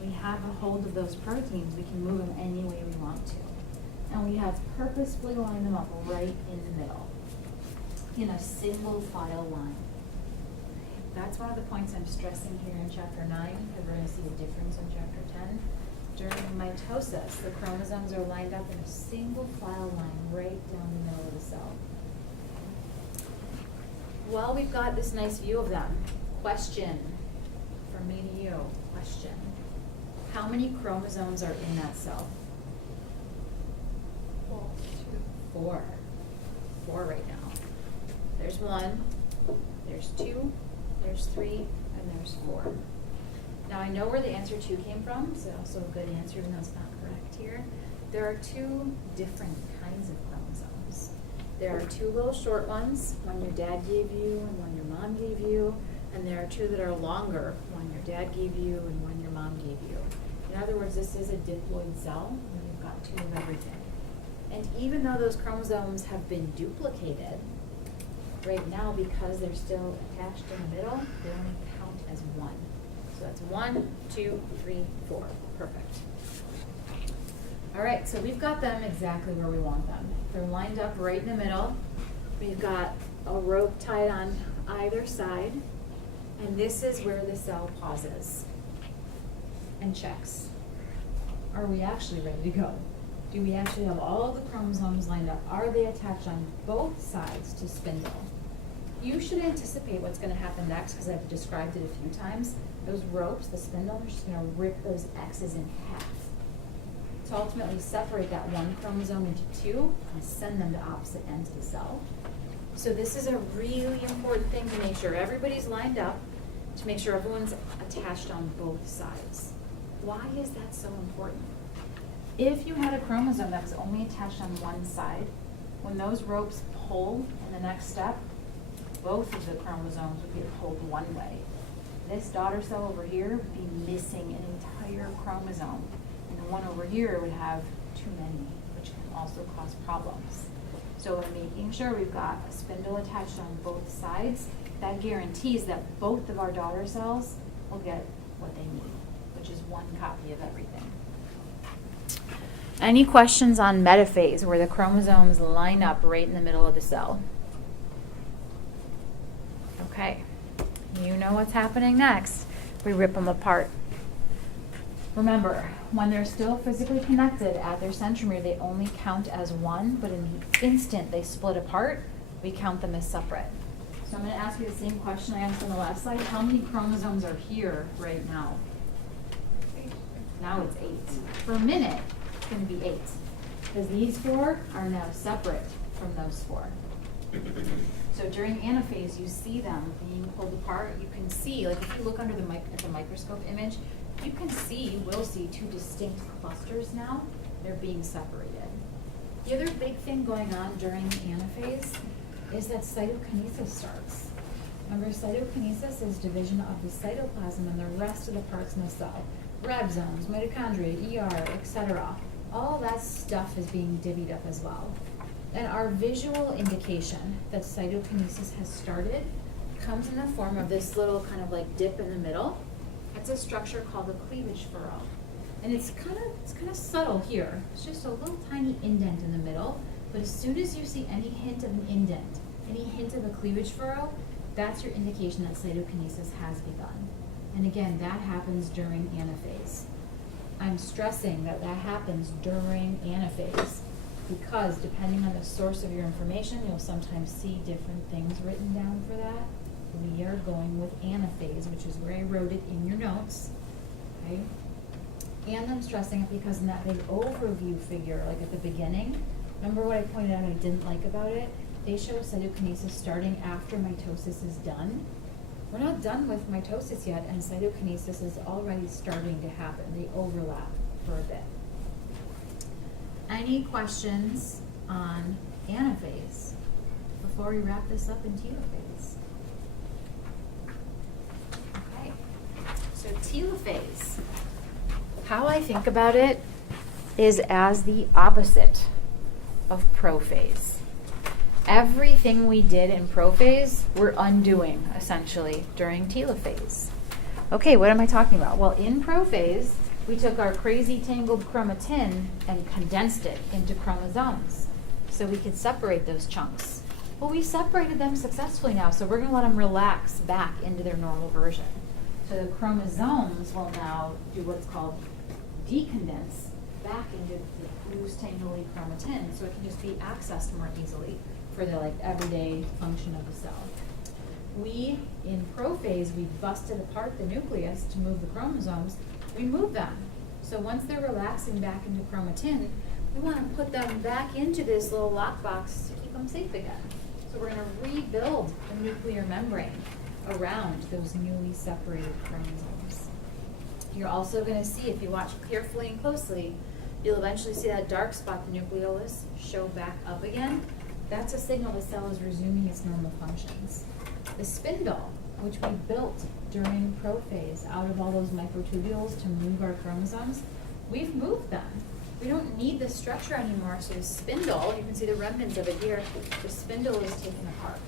We have a hold of those proteins. We can move them any way we want to. And we have purposefully lined them up right in the middle, in a single file line. That's one of the points I'm stressing here in chapter 9, because we're going to see a difference in chapter 10. During mitosis, the chromosomes are lined up in a single file line right down the middle of the cell. Well, we've got this nice view of them. Question from me to you. Question. How many chromosomes are in that cell? 4. 4 right now. There's 1, there's 2, there's 3, and there's 4. Now I know where the answer 2 came from, so also a good answer, even though it's not correct here. There are 2 different kinds of chromosomes. There are 2 little short ones, one your dad gave you and one your mom gave you, and there are 2 that are longer, one your dad gave you and one your mom gave you. In other words, this is a diploid cell, and we've got 2 of everything. And even though those chromosomes have been duplicated, right now, because they're still attached in the middle, they only count as 1. So that's 1, 2, 3, 4. Perfect. All right, so we've got them exactly where we want them. They're lined up right in the middle. We've got a rope tied on either side, and this is where the cell pauses and checks. Are we actually ready to go? Do we actually have all the chromosomes lined up? Are they attached on both sides to spindle? You should anticipate what's going to happen next, because I've described it a few times. Those ropes, the spindle, are just going to rip those X's in half to ultimately separate that one chromosome into 2 and send them to opposite ends of the cell. So this is a really important thing to make sure everybody's lined up, to make sure everyone's attached on both sides. Why is that so important? If you had a chromosome that was only attached on one side, when those ropes pull in the next step, both of the chromosomes would be pulled one way. This daughter cell over here would be missing an entire chromosome, and the one over here would have too many, which can also cause problems. So in making sure we've got a spindle attached on both sides, that guarantees that both of our daughter cells will get what they need, which is one copy of everything. Any questions on metaphase, where the chromosomes line up right in the middle of the cell? Okay, you know what's happening next. We rip them apart. Remember, when they're still physically connected at their centromere, they only count as 1, but in the instant they split apart, we count them as separate. So I'm going to ask you the same question I asked on the last slide. How many chromosomes are here right now? Now it's 8. For a minute, it's going to be 8. Because these 4 are now separate from those 4. So during anaphase, you see them being pulled apart. You can see, like if you look under at the microscope image, you can see, we'll see 2 distinct clusters now. They're being separated. The other big thing going on during anaphase is that cytokinesis starts. Remember, cytokinesis is division of the cytoplasm and the rest of the parts in the cell. Ribosomes, mitochondria, ER, etc. All that stuff is being divvied up as well. And our visual indication that cytokinesis has started comes in the form of this little kind of like dip in the middle. It's a structure called the cleavage furrow. And it's kind of subtle here. It's just a little tiny indent in the middle. But as soon as you see any hint of an indent, any hint of a cleavage furrow, that's your indication that cytokinesis has begun. And again, that happens during anaphase. I'm stressing that that happens during anaphase because depending on the source of your information, you'll sometimes see different things written down for that. We are going with anaphase, which is where I wrote it in your notes, okay? And I'm stressing it because in that big overview figure, like at the beginning, remember what I pointed out I didn't like about it? They show cytokinesis starting after mitosis is done. We're not done with mitosis yet, and cytokinesis is already starting to happen. They overlap for a bit. Any questions on anaphase before we wrap this up in telophase? Okay, so telophase. How I think about it is as the opposite of prophase. Everything we did in prophase, we're undoing, essentially, during telophase. Okay, what am I talking about? Well, in prophase, we took our crazy tangled chromatin and condensed it into chromosomes so we could separate those chunks. Well, we separated them successfully now, so we're going to let them relax back into their normal version. So the chromosomes will now do what's called decondense back into the loose, tangly chromatin, so it can just be accessed more easily for the everyday function of the cell. We, in prophase, we busted apart the nucleus to move the chromosomes. We move them. So once they're relaxing back into chromatin, we want to put them back into this little lockbox to keep them safe again. So we're going to rebuild the nuclear membrane around those newly separated chromosomes. You're also going to see, if you watch carefully and closely, you'll eventually see that dark spot, the nucleolus, show back up again. That's a signal the cell is resuming its normal functions. The spindle, which we built during prophase out of all those microtubules to move our chromosomes, we've moved them. We don't need this structure anymore, so the spindle, you can see the remnants of it here, the spindle is taken apart.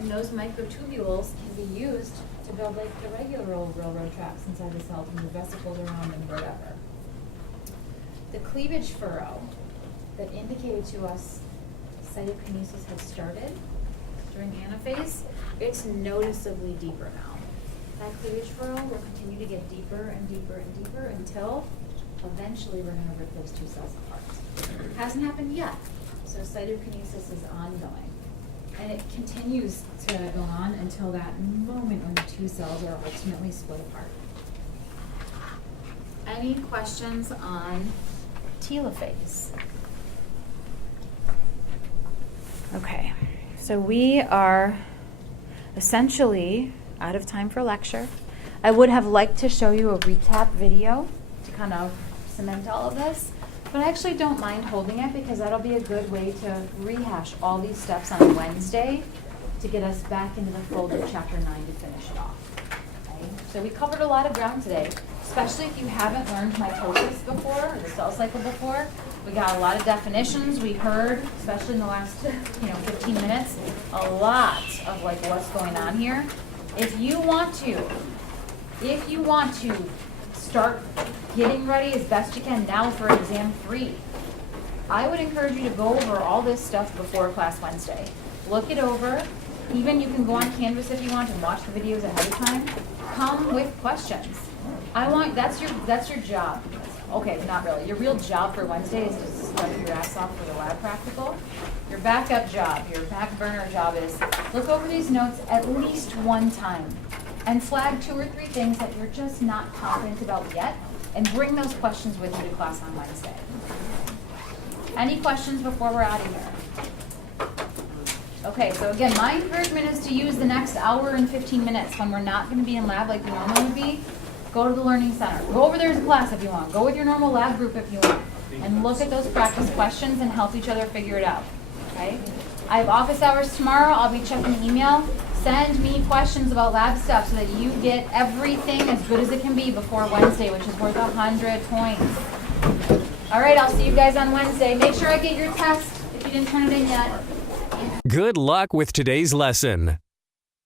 And those microtubules can be used to build like the regular old railroad tracks inside the cell to move vesicles around and whatever. The cleavage furrow that indicated to us cytokinesis had started during anaphase, it's noticeably deeper now. That cleavage furrow will continue to get deeper and deeper and deeper until eventually we're going to rip those two cells apart. Hasn't happened yet, so cytokinesis is ongoing. And it continues to go on until that moment when the two cells are ultimately split apart. Any questions on telophase? Okay, so we are essentially out of time for lecture. I would have liked to show you a recap video to kind of cement all of this, but I actually don't mind holding it because that'll be a good way to rehash all these steps on Wednesday to get us back into the fold of Chapter 9 to finish it off. Okay? So we covered a lot of ground today, especially if you haven't learned mitosis before or the cell cycle before. We got a lot of definitions. We heard, especially in the last 15 minutes, a lot of what's going on here. If you want to start getting ready as best you can now for exam 3, I would encourage you to go over all this stuff before class Wednesday. Look it over. Even you can go on Canvas if you want and watch the videos ahead of time. Come with questions. That's your job. Okay, not really. Your real job for Wednesday is to study your ass off for the lab practical. Your backup job, your back burner job is look over these notes at least one time and flag 2 or 3 things that you're just not confident about yet and bring those questions with you to class on Wednesday. Any questions before we're out of here? Okay, so again, my encouragement is to use the next hour and 15 minutes when we're not going to be in lab like we normally would be. Go to the Learning Center. Go over there as a class if you want. Go with your normal lab group if you want. And look at those practice questions and help each other figure it out. Okay? I have office hours tomorrow. I'll be checking email. Send me questions about lab stuff so that you get everything as good as it can be before Wednesday, which is worth 100 points. All right, I'll see you guys on Wednesday. Make sure I get your test if you didn't turn it in yet. Good luck with today's lesson.